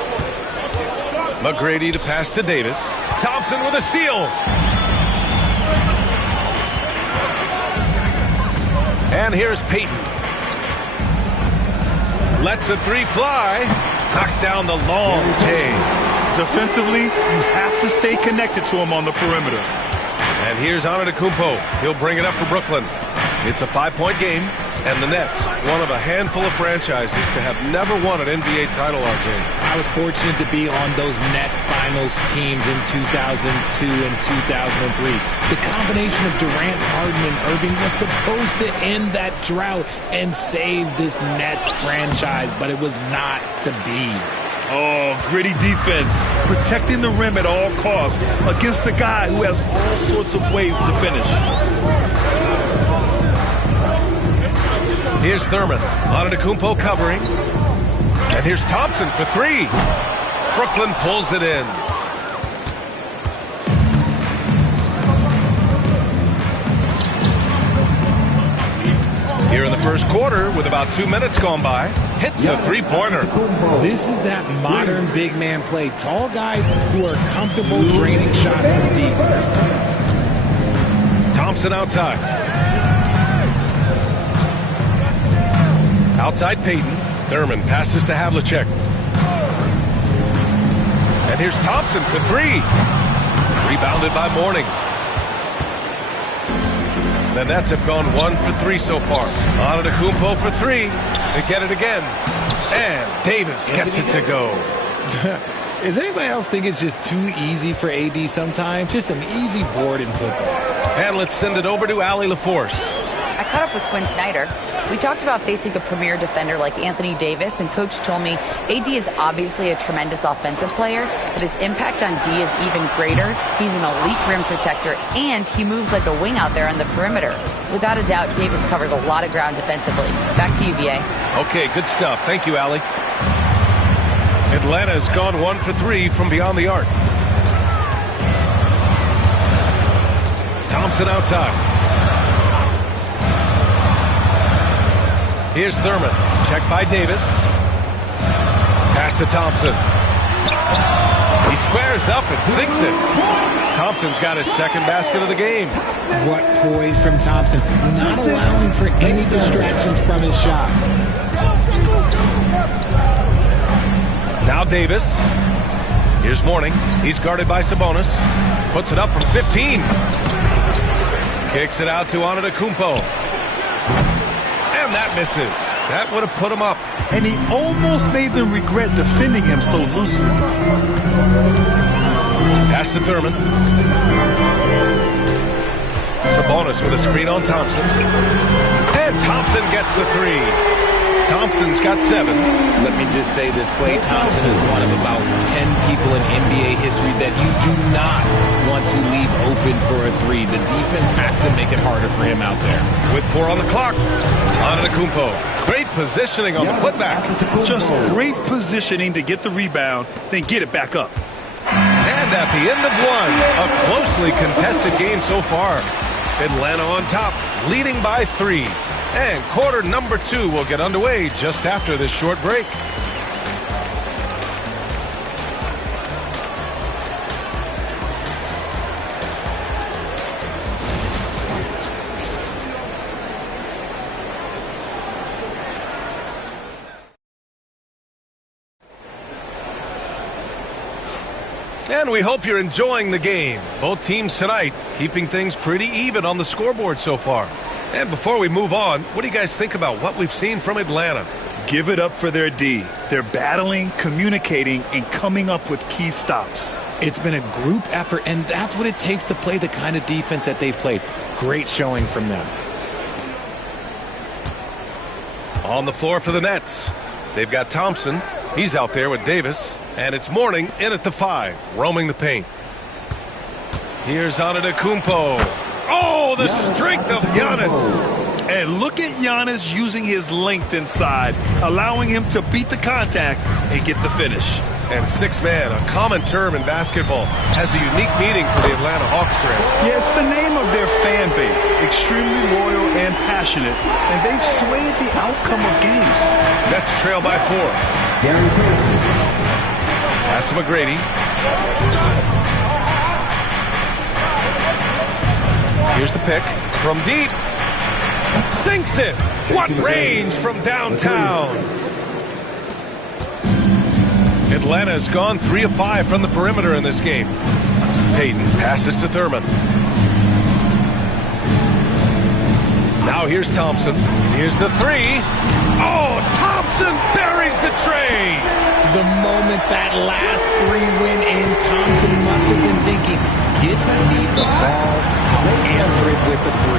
McGrady the pass to Davis. Thompson with a steal. And here's Payton. Lets the 3 fly. Knocks down the long J. Defensively, you have to stay connected to him on the perimeter. And here's Antetokounmpo. He'll bring it up for Brooklyn. It's a 5-point game, and the Nets, one of a handful of franchises to have never won an NBA title, RJ. I was fortunate to be on those Nets finals teams in 2002 and 2003. The combination of Durant, Harden, and Irving was supposed to end that drought and save this Nets franchise, but it was not to be. Oh, gritty defense, protecting the rim at all costs against a guy who has all sorts of ways to finish. Here's Thurman. Antetokounmpo covering. And here's Thompson for 3. Brooklyn pulls it in. Here in the first quarter, with about 2 minutes gone by, hits a 3-pointer. This is that modern big man play. Tall guys who are comfortable draining shots from deep. Thompson outside. Outside Payton. Thurman passes to Havlicek. And here's Thompson for 3. Rebounded by Mourning. The Nets have gone 1 for 3 so far. Antetokounmpo for 3. They get it again. And Davis gets it to go. Does anybody else think it's just too easy for AD sometimes? Just an easy board in football. And let's send it over to Allie LaForce. I caught up with Quinn Snyder. We talked about facing a premier defender like Anthony Davis, and Coach told me AD is obviously a tremendous offensive player, but his impact on D is even greater. He's an elite rim protector, and he moves like a wing out there on the perimeter. Without a doubt, Davis covers a lot of ground defensively. Back to you, BA. Okay, good stuff. Thank you, Allie. Atlanta's gone 1 for 3 from beyond the arc. Thompson outside. Here's Thurman. Checked by Davis. Pass to Thompson. He squares up and sinks it. Thompson's got his second basket of the game. What poise from Thompson. Not allowing for any distractions from his shot. Now Davis. Here's Mourning. He's guarded by Sabonis. Puts it up from 15. Kicks it out to Antetokounmpo. And that misses. That would have put him up. And he almost made them regret defending him so loosely. Pass to Thurman. Sabonis with a screen on Thompson. And Thompson gets the 3. Thompson's got 7. Let me just say this, Klay Thompson is one of about 10 people in NBA history that you do not want to leave open for a 3. The defense has to make it harder for him out there. With 4 on the clock, Antetokounmpo. Great positioning on the putback. Just great positioning to get the rebound, then get it back up. And at the end of 1, a closely contested game so far. Atlanta on top, leading by 3. And quarter number 2 will get underway just after this short break. And we hope you're enjoying the game. Both teams tonight keeping things pretty even on the scoreboard so far. And before we move on, what do you guys think about what we've seen from Atlanta? Give it up for their D. They're battling, communicating, and coming up with key stops. It's been a group effort, and that's what it takes to play the kind of defense that they've played. Great showing from them. On the floor for the Nets, they've got Thompson. He's out there with Davis. And it's Mourning in at the 5, roaming the paint. Here's Antetokounmpo. Oh, the strength of Giannis. And look at Giannis using his length inside, allowing him to beat the contact and get the finish. And 6-man, a common term in basketball, has a unique meaning for the Atlanta Hawks, Grant. Yeah, it's the name of their fan base. Extremely loyal and passionate. And they've swayed the outcome of games. Nets trail by 4. Pass to McGrady. Here's the pick from deep. Sinks it. What range from downtown. Atlanta has gone 3 of 5 from the perimeter in this game. Payton passes to Thurman. Now here's Thompson. Here's the 3. Oh, Thompson buries the tray. The moment that last 3 went in, Thompson must have been thinking, get me the ball, I'll answer it with a 3.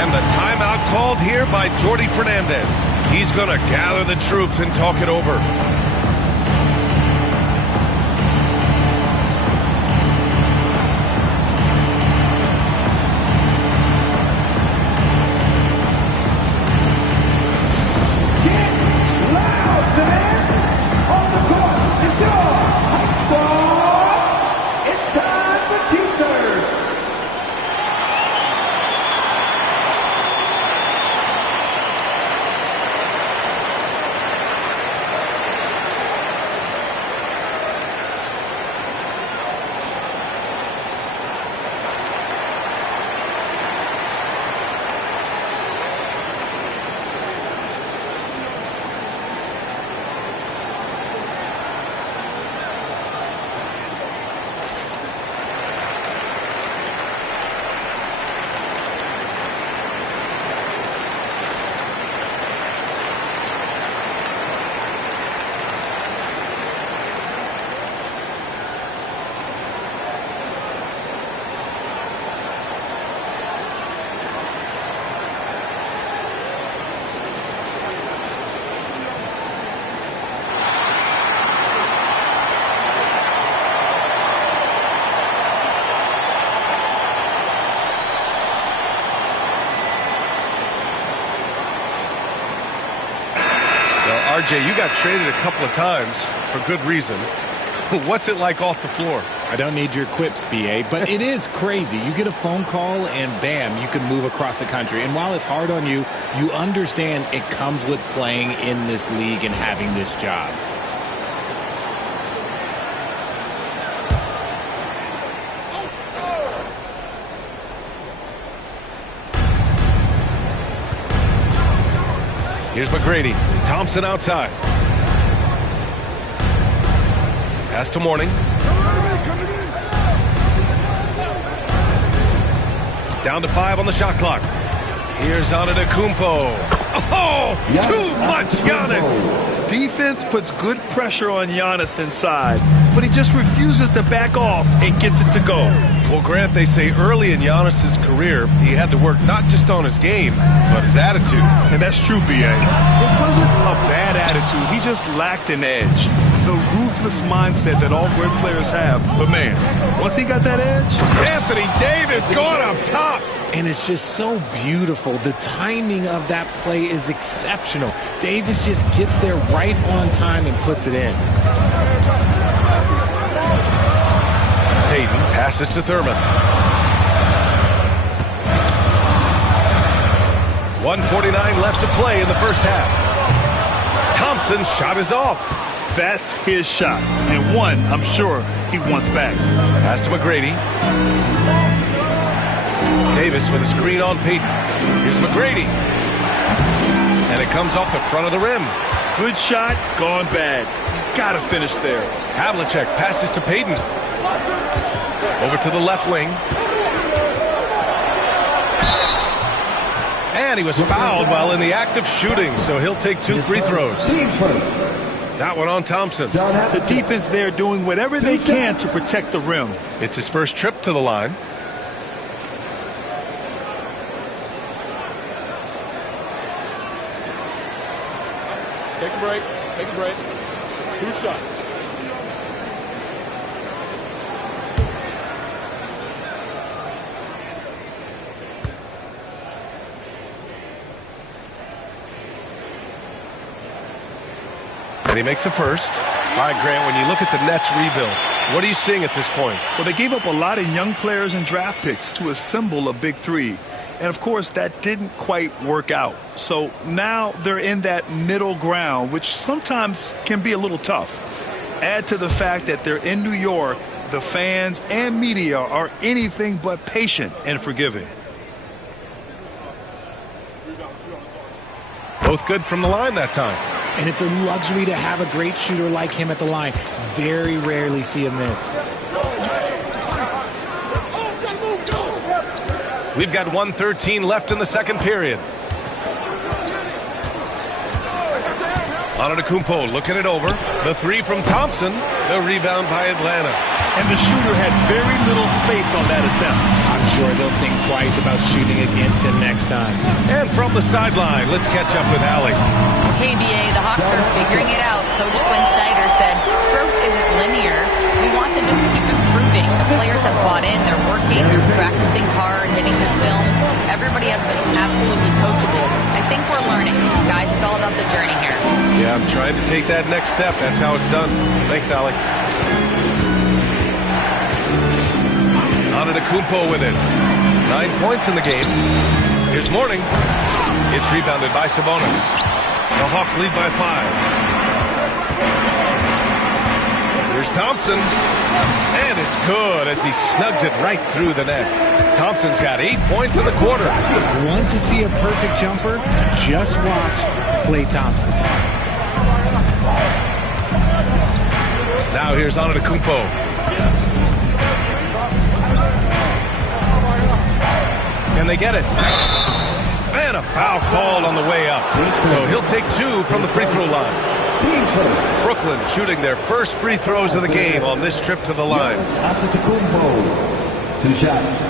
And the timeout called here by Jordi Fernandez. He's going to gather the troops and talk it over. RJ, you got traded a couple of times for good reason. What's it like off the floor? I don't need your quips, BA, but it is crazy. You get a phone call and bam, you can move across the country. And while it's hard on you, you understand it comes with playing in this league and having this job. Here's McGrady. Thompson outside. Pass to Mourning. Down to 5 on the shot clock. Here's Antetokounmpo. Oh, too much Giannis. Defense puts good pressure on Giannis inside, but he just refuses to back off and gets it to go. Well, Grant, they say early in Giannis's career, he had to work not just on his game, but his attitude. And that's true, B.A. It wasn't a bad attitude. He just lacked an edge. The ruthless mindset that all great players have. But, man, once he got that edge... Anthony Davis going up top. And it's just so beautiful. The timing of that play is exceptional. Davis just gets there right on time and puts it in. Payton passes to Thurman. 1:49 left to play in the first half. Thompson's shot is off. That's his shot, and one I'm sure he wants back. Pass to McGrady. Davis with a screen on Payton. Here's McGrady. And it comes off the front of the rim. Good shot, gone bad. Gotta finish there. Havlicek passes to Payton. Over to the left wing. And he was fouled while in the act of shooting, so he'll take 2 free throws. That one on Thompson. The defense there doing whatever they can to protect the rim. It's his first trip to the line. Take a break. Take a break. 2 shots. And he makes the first. All right, Grant, when you look at the Nets rebuild, what are you seeing at this point? Well, they gave up a lot of young players and draft picks to assemble a big three. And, of course, that didn't quite work out. So now they're in that middle ground, which sometimes can be a little tough. Add to the fact that they're in New York, the fans and media are anything but patient and forgiving. Both good from the line that time. And it's a luxury to have a great shooter like him at the line. Very rarely see him miss. We've got 1:13 left in the second period. Antetokounmpo looking it over. The three from Thompson. The rebound by Atlanta. And the shooter had very little space on that attempt. I'm sure they'll think twice about shooting against him next time. And from the sideline, let's catch up with Allie. KBA, the Hawks are figuring it out. Coach Quinn Snyder said, growth isn't linear. We want to just keep improving. The players have bought in. They're working. They're practicing hard, hitting the film. Everybody has been absolutely coachable. I think we're learning. Guys, it's all about the journey here. Yeah, I'm trying to take that next step. That's how it's done. Thanks, Allie. Antetokounmpo with it. 9 points in the game. Here's Mourning. It's rebounded by Sabonis. The Hawks lead by 5. Here's Thompson. And it's good as he snugs it right through the net. Thompson's got 8 points in the quarter. Want to see a perfect jumper? Just watch Klay Thompson. Now here's Antetokounmpo. Can they get it? And a foul called on the way up. So he'll take 2 from the free throw line. Brooklyn shooting their first free throws of the game on this trip to the line. 2 shots.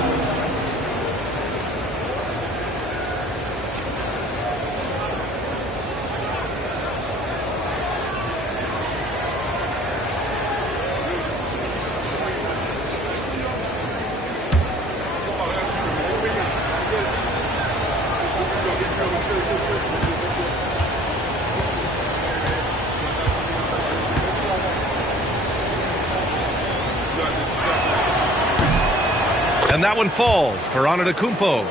And that one falls for Antetokounmpo.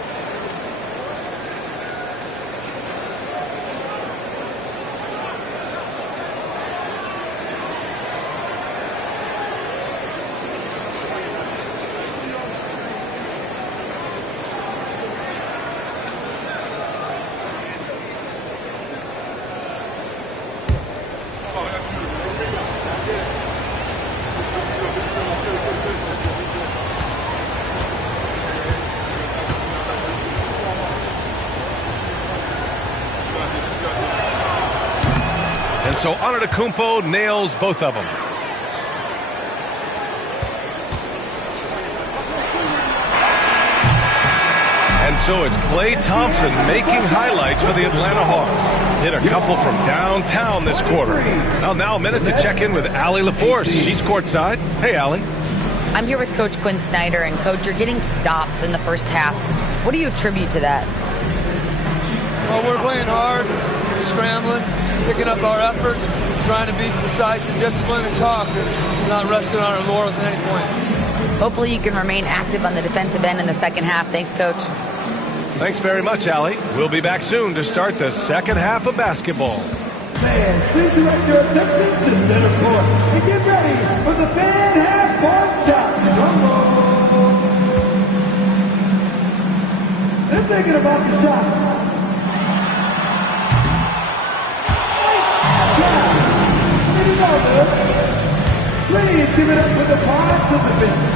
So Antetokounmpo nails both of them. And so it's Klay Thompson making highlights for the Atlanta Hawks. Hit a couple from downtown this quarter. Now a minute to check in with Allie LaForce. She's courtside. Hey, Allie. I'm here with Coach Quinn Snyder, and Coach, you're getting stops in the first half. What do you attribute to that? Well, we're playing hard, scrambling, picking up our effort, trying to be precise and disciplined and talk, and not resting on our laurels at any point. Hopefully you can remain active on the defensive end in the second half. Thanks, Coach. Thanks very much, Allie. We'll be back soon to start the second half of basketball. Fans, please direct your attention to center court and get ready for the fan half-court shot. They're thinking about the shot. It is all good. Please give it up for the participants.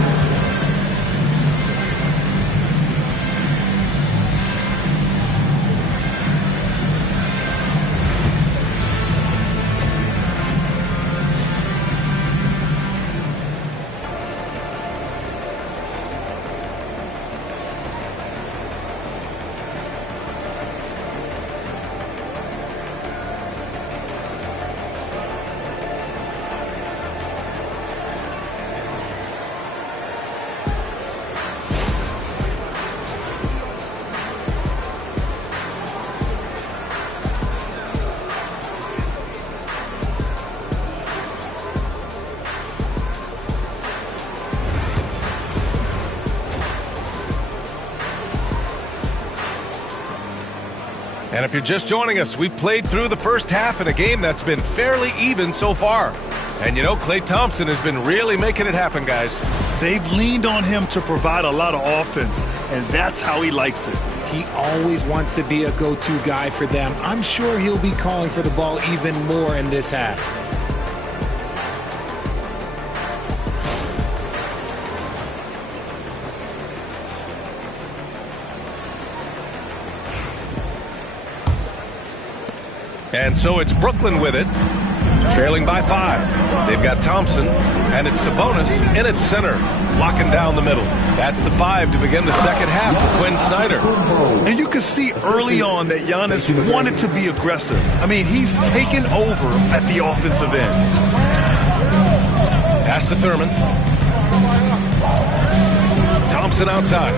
And if you're just joining us, we played through the first half in a game that's been fairly even so far. And you know, Klay Thompson has been really making it happen, guys. They've leaned on him to provide a lot of offense, and that's how he likes it. He always wants to be a go-to guy for them. I'm sure he'll be calling for the ball even more in this half. And so it's Brooklyn with it, trailing by 5. They've got Thompson, and it's Sabonis in its center, locking down the middle. That's the 5 to begin the second half for Quinn Snyder. And you can see early on that Giannis wanted to be aggressive. I mean, he's taken over at the offensive end. Pass to Thurman. Thompson outside.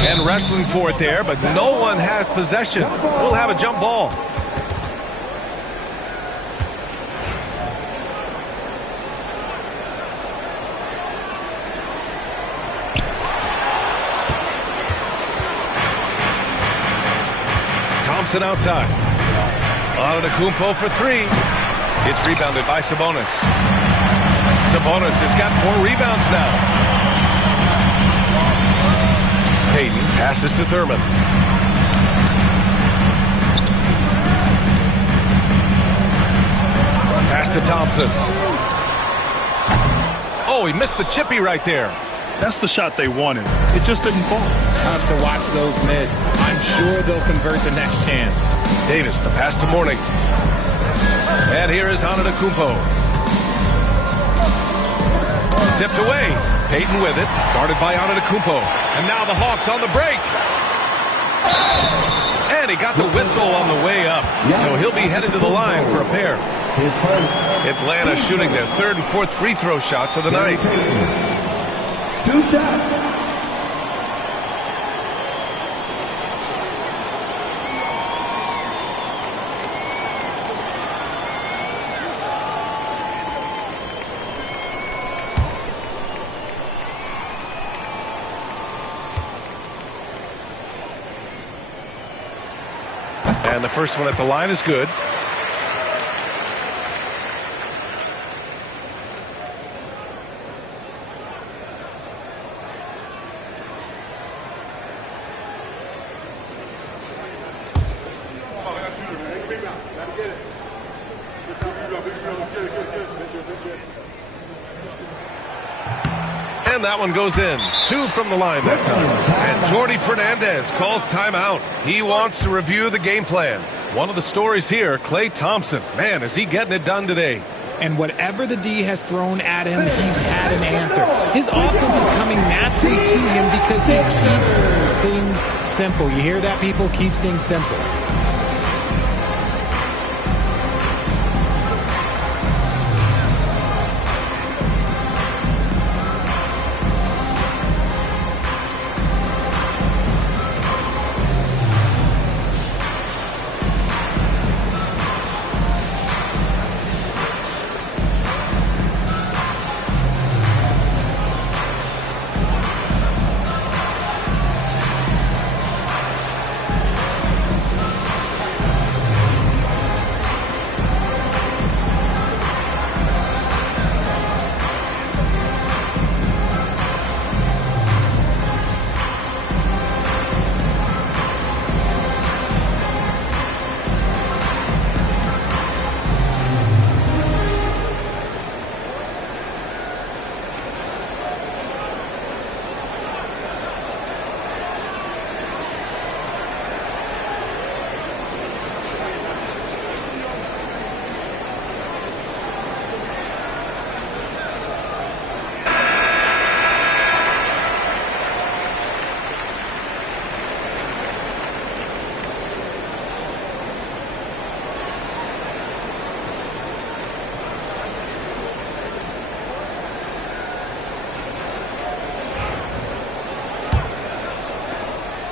And wrestling for it there, but no one has possession. We'll have a jump ball. Thompson outside. Antetokounmpo for 3. It's rebounded by Sabonis. Sabonis has got 4 rebounds now. Payton passes to Thurman. Pass to Thompson. Oh, he missed the chippy right there. That's the shot they wanted. It just didn't fall. Tough to watch those miss. I'm sure they'll convert the next chance. Davis, the pass to Mourning. And here is Antetokounmpo. Tipped away. Payton with it. Guarded by Antetokounmpo. And now the Hawks on the break. And he got the whistle on the way up. So he'll be headed to the line for a pair. Atlanta shooting their 3rd and 4th free throw shots of the night. 2 shots. And the first one at the line is good. And that one goes in. 2 from the line that time. And Jordi Fernandez calls timeout. He wants to review the game plan. One of the stories here, Klay Thompson. Man, is he getting it done today. And whatever the D has thrown at him, he's had an answer. His offense is coming naturally to him because he keeps things simple. You hear that, people? Keeps things simple.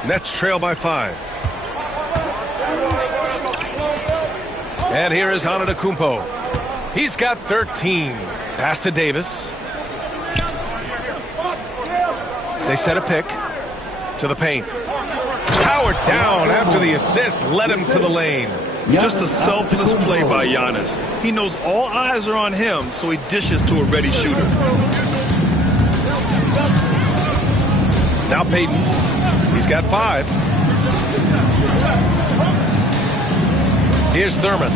Nets trail by 5. And here is Antetokounmpo. He's got 13. Pass to Davis. They set a pick to the paint. Powered down after the assist led him to the lane. Just a selfless play by Giannis. He knows all eyes are on him, so he dishes to a ready shooter. Now Payton. He's got 5. Here's Thurman.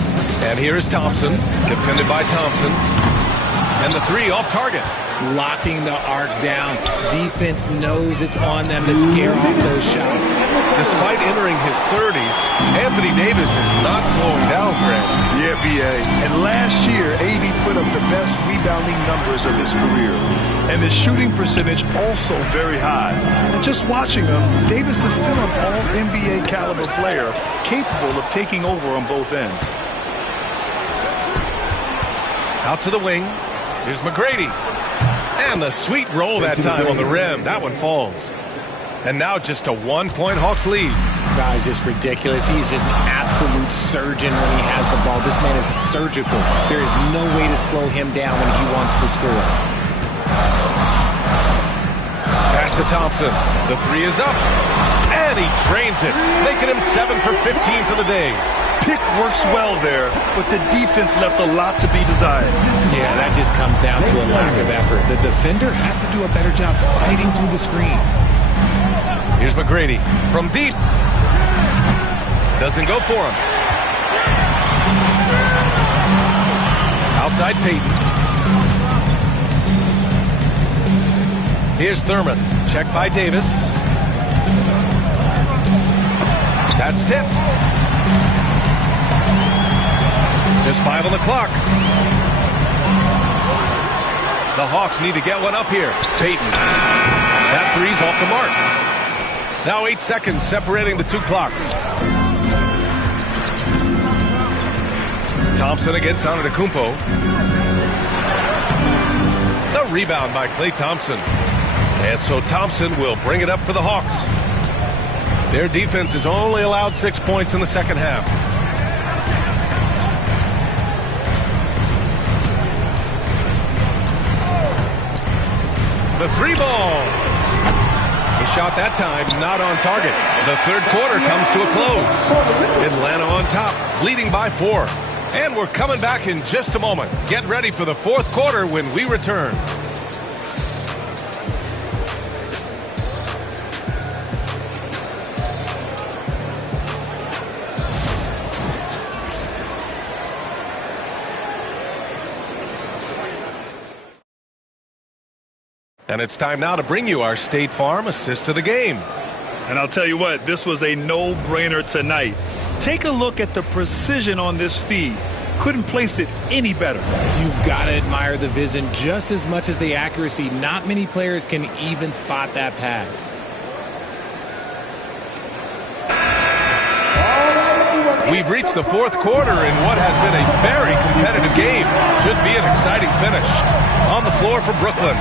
And here is Thompson. Defended by Thompson. And the 3 off target. Locking the arc down. Defense knows it's on them to scare off those shots. Despite entering his 30s, Anthony Davis is not slowing down, Grant. Yeah, B.A. And last year, AD put up the best rebounding numbers of his career. And his shooting percentage also very high. And just watching him, Davis is still an all-NBA caliber player, capable of taking over on both ends. Out to the wing. Here's McGrady. And the sweet roll that time on the rim. That one falls. And now just a 1-point Hawks lead. Guy's just ridiculous. He's just an absolute surgeon when he has the ball. This man is surgical. There is no way to slow him down when he wants to score. Pass to Thompson. The 3 is up. And he drains it, making him 7 for 15 for the day. Pick works well there, but the defense left a lot to be desired. Yeah, that just comes down to a lack of effort. The defender has to do a better job fighting through the screen. Here's McGrady from deep. Doesn't go for him. Outside Payton. Here's Thurman. Checked by Davis. That's tipped. Just 5 on the clock. The Hawks need to get one up here. Payton. That 3's off the mark. Now 8 seconds separating the 2 clocks. Thompson against Antetokounmpo. The rebound by Klay Thompson. And so Thompson will bring it up for the Hawks. Their defense has only allowed 6 points in the second half. The 3 ball. He shot that time, not on target. The third quarter comes to a close. Atlanta on top, leading by 4. And we're coming back in just a moment. Get ready for the fourth quarter when we return. And it's time now to bring you our State Farm assist to the game. And I'll tell you what, this was a no-brainer tonight. Take a look at the precision on this feed. Couldn't place it any better. You've got to admire the vision just as much as the accuracy. Not many players can even spot that pass. We've reached the fourth quarter in what has been a very competitive game. Should be an exciting finish. On the floor for Brooklyn.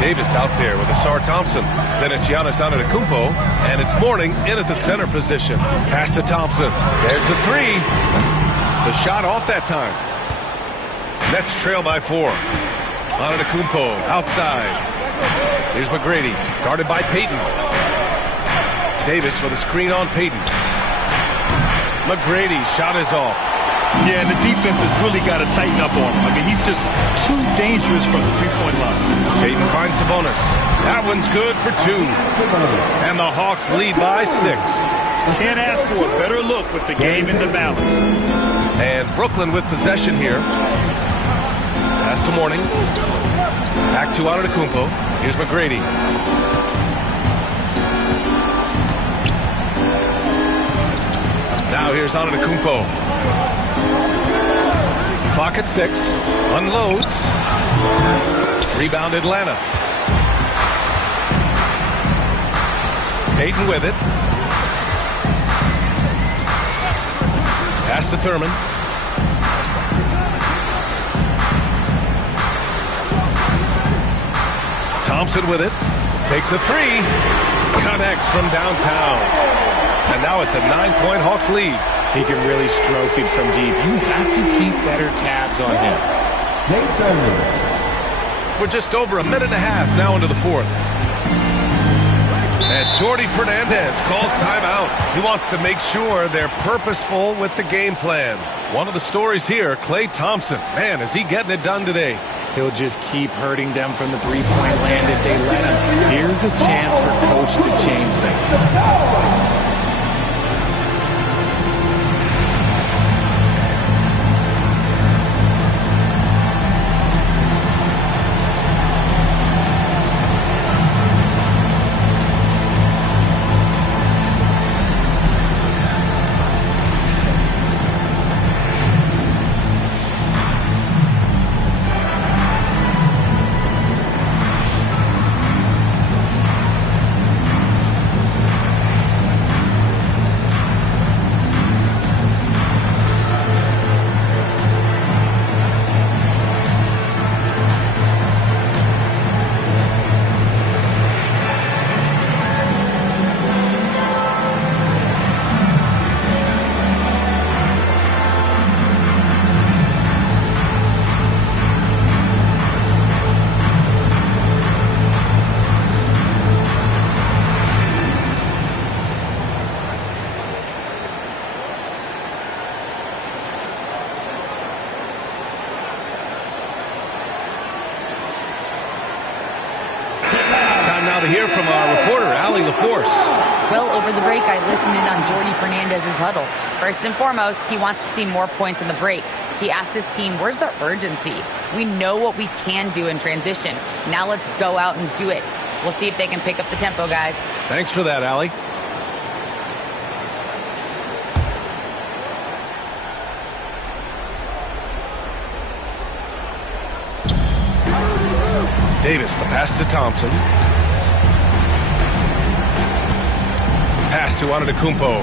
Davis out there with Asar Thompson. Then it's Giannis Antetokounmpo. And it's Mourning in at the center position. Pass to Thompson. There's the 3. The shot off that time. Nets trail by 4. Antetokounmpo outside. Here's McGrady. Guarded by Payton. Davis with a screen on Payton. McGrady shot is off. Yeah, and the defense has really got to tighten up on him. I mean, he's just too dangerous from the three-point line. Payton finds the bonus. That one's good for 2. And the Hawks lead by 6. Can't ask for a better look with the game in the balance. And Brooklyn with possession here. Pass to Mourning. Back to Antetokounmpo. Here's McGrady. Now here's Antetokounmpo. Clock at 6. Unloads. Rebound Atlanta. Payton with it. Pass to Thurman. Thompson with it. Takes a 3. Connects from downtown. And now it's a 9-point Hawks lead. He can really stroke it from deep. You have to keep better tabs on him. Nate Thurman. We're just over a minute and a half now into the fourth. And Jordi Fernandez calls timeout. He wants to make sure they're purposeful with the game plan. One of the stories here, Klay Thompson. Man, is he getting it done today? He'll just keep hurting them from the three-point land if they let him. Here's a chance for Coach to change things. To hear from our reporter, Allie LaForce. Well, over the break, I listened in on Jordi Fernandez's huddle. First and foremost, he wants to see more points in the break. He asked his team, where's the urgency? We know what we can do in transition. Now let's go out and do it. We'll see if they can pick up the tempo, guys. Thanks for that, Allie. Davis, the pass to Thompson. Pass to Antetokounmpo.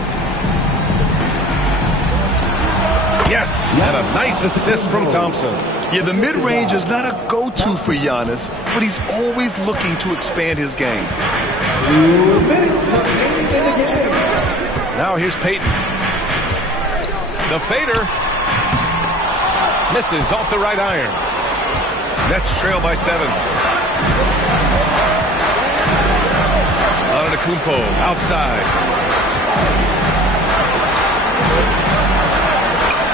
Yes, and a nice assist from Thompson. Yeah, the mid-range is not a go-to for Giannis, but he's always looking to expand his game. 2 minutes remaining in the game. Now here's Payton. The fader. Misses off the right iron. Nets trail by 7. Antetokounmpo outside.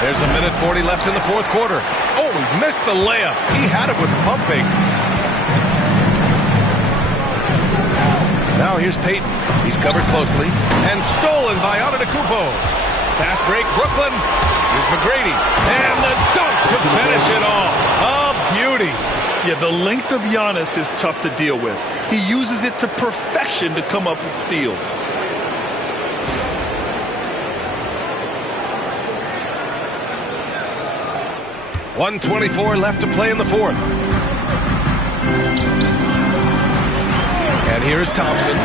There's a minute 40 left in the fourth quarter. Oh, he missed the layup. He had it with the pump fake. Now here's Payton. He's covered closely and stolen by Antetokounmpo. Fast break, Brooklyn. Here's McGrady. And the dunk to finish it off. A beauty. Yeah, the length of Giannis is tough to deal with. He uses it to perfection to come up with steals. .124 left to play in the fourth. And here's Thompson.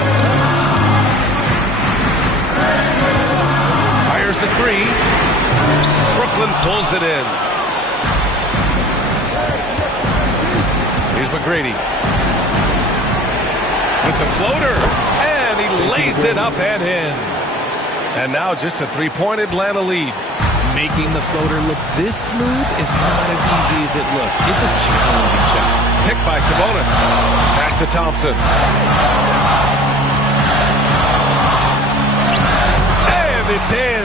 Fires the three. Brooklyn pulls it in. Here's McGrady. With the floater. And he lays it up and in. And now just a three-point Atlanta lead. Making the floater look this smooth is not as easy as it looks. It's a challenging shot. Picked by Sabonis. Pass to Thompson. And it's in.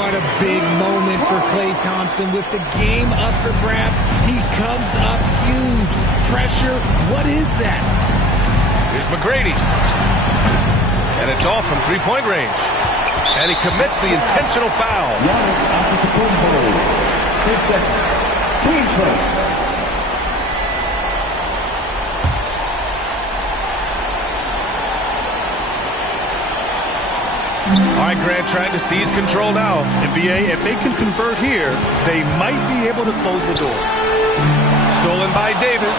What a big moment for Klay Thompson. With the game up for grabs, he comes up huge. Pressure, what is that? Here's McGrady. And it's off from three-point range. And he commits the intentional foul. Giannis Antetokounmpo. 10 seconds. Team foul. All right, Grant trying to seize control now. NBA, if they can convert here, they might be able to close the door. Stolen by Davis.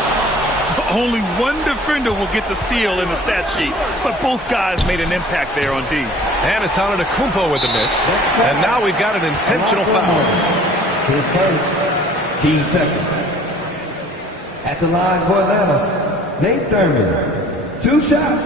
Only one defender will get the steal in the stat sheet, but both guys made an impact there on D. And it's Antetokounmpo with the miss. And now we've got an intentional foul. His first. Team second. At the line for Atlanta, Nate Thurman. 2 shots.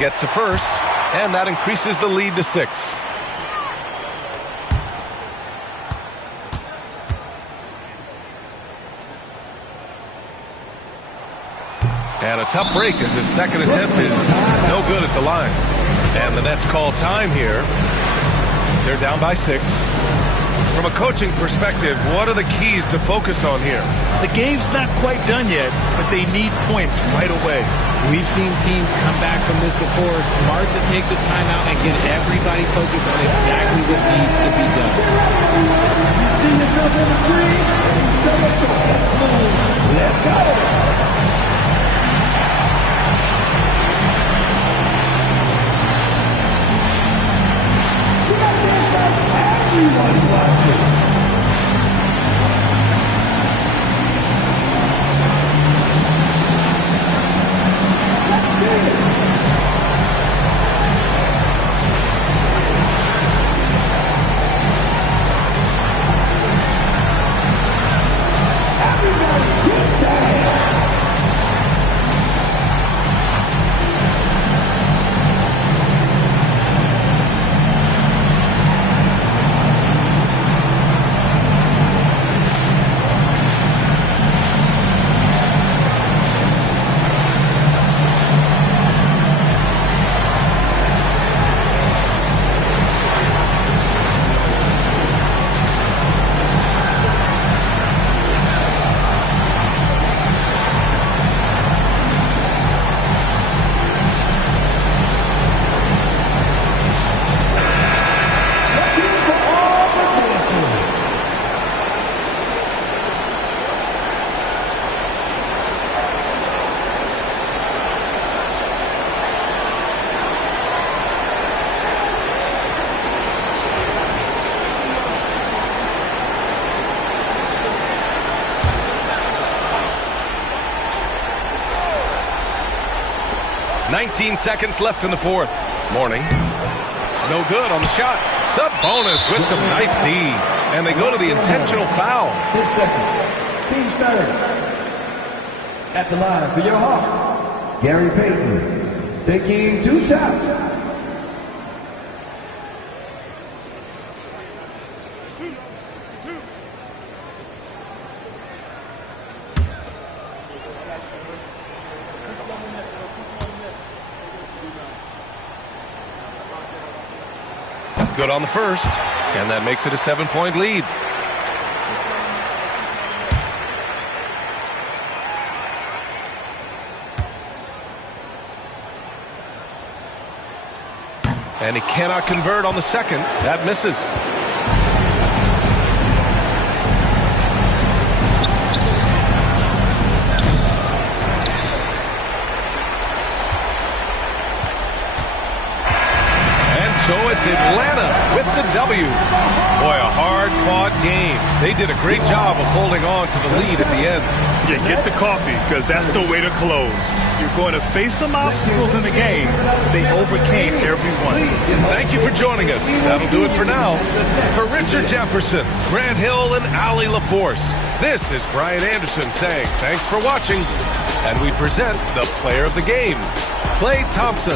gets the first, and that increases the lead to 6. And a tough break as his second attempt is no good at the line. And the Nets call time here. They're down by 6. From a coaching perspective, what are the keys to focus on here? The game's not quite done yet, but they need points right away. We've seen teams come back from this before. Smart to take the timeout and get everybody focused on exactly what needs to be done. You see yourself in the screen? Let's go. Everyone watching. Let's see it. Everybody get down. Seconds left in the fourth. Morning. No good on the shot. Sabonis with some nice D. And they go to the intentional foul. 10 seconds. Team Snyder. At the line for your Hawks, Gary Payton taking 2 shots. Good on the first, and that makes it a 7-point lead. And he cannot convert on the second. That misses. So it's Atlanta with the W. Boy, a hard-fought game. They did a great job of holding on to the lead at the end. Yeah, get the coffee, because that's the way to close. You're going to face some obstacles in the game. They overcame every one. Thank you for joining us. That'll do it for now. For Richard Jefferson, Grant Hill, and Allie LaForce, this is Brian Anderson saying thanks for watching. And we present the player of the game, Klay Thompson.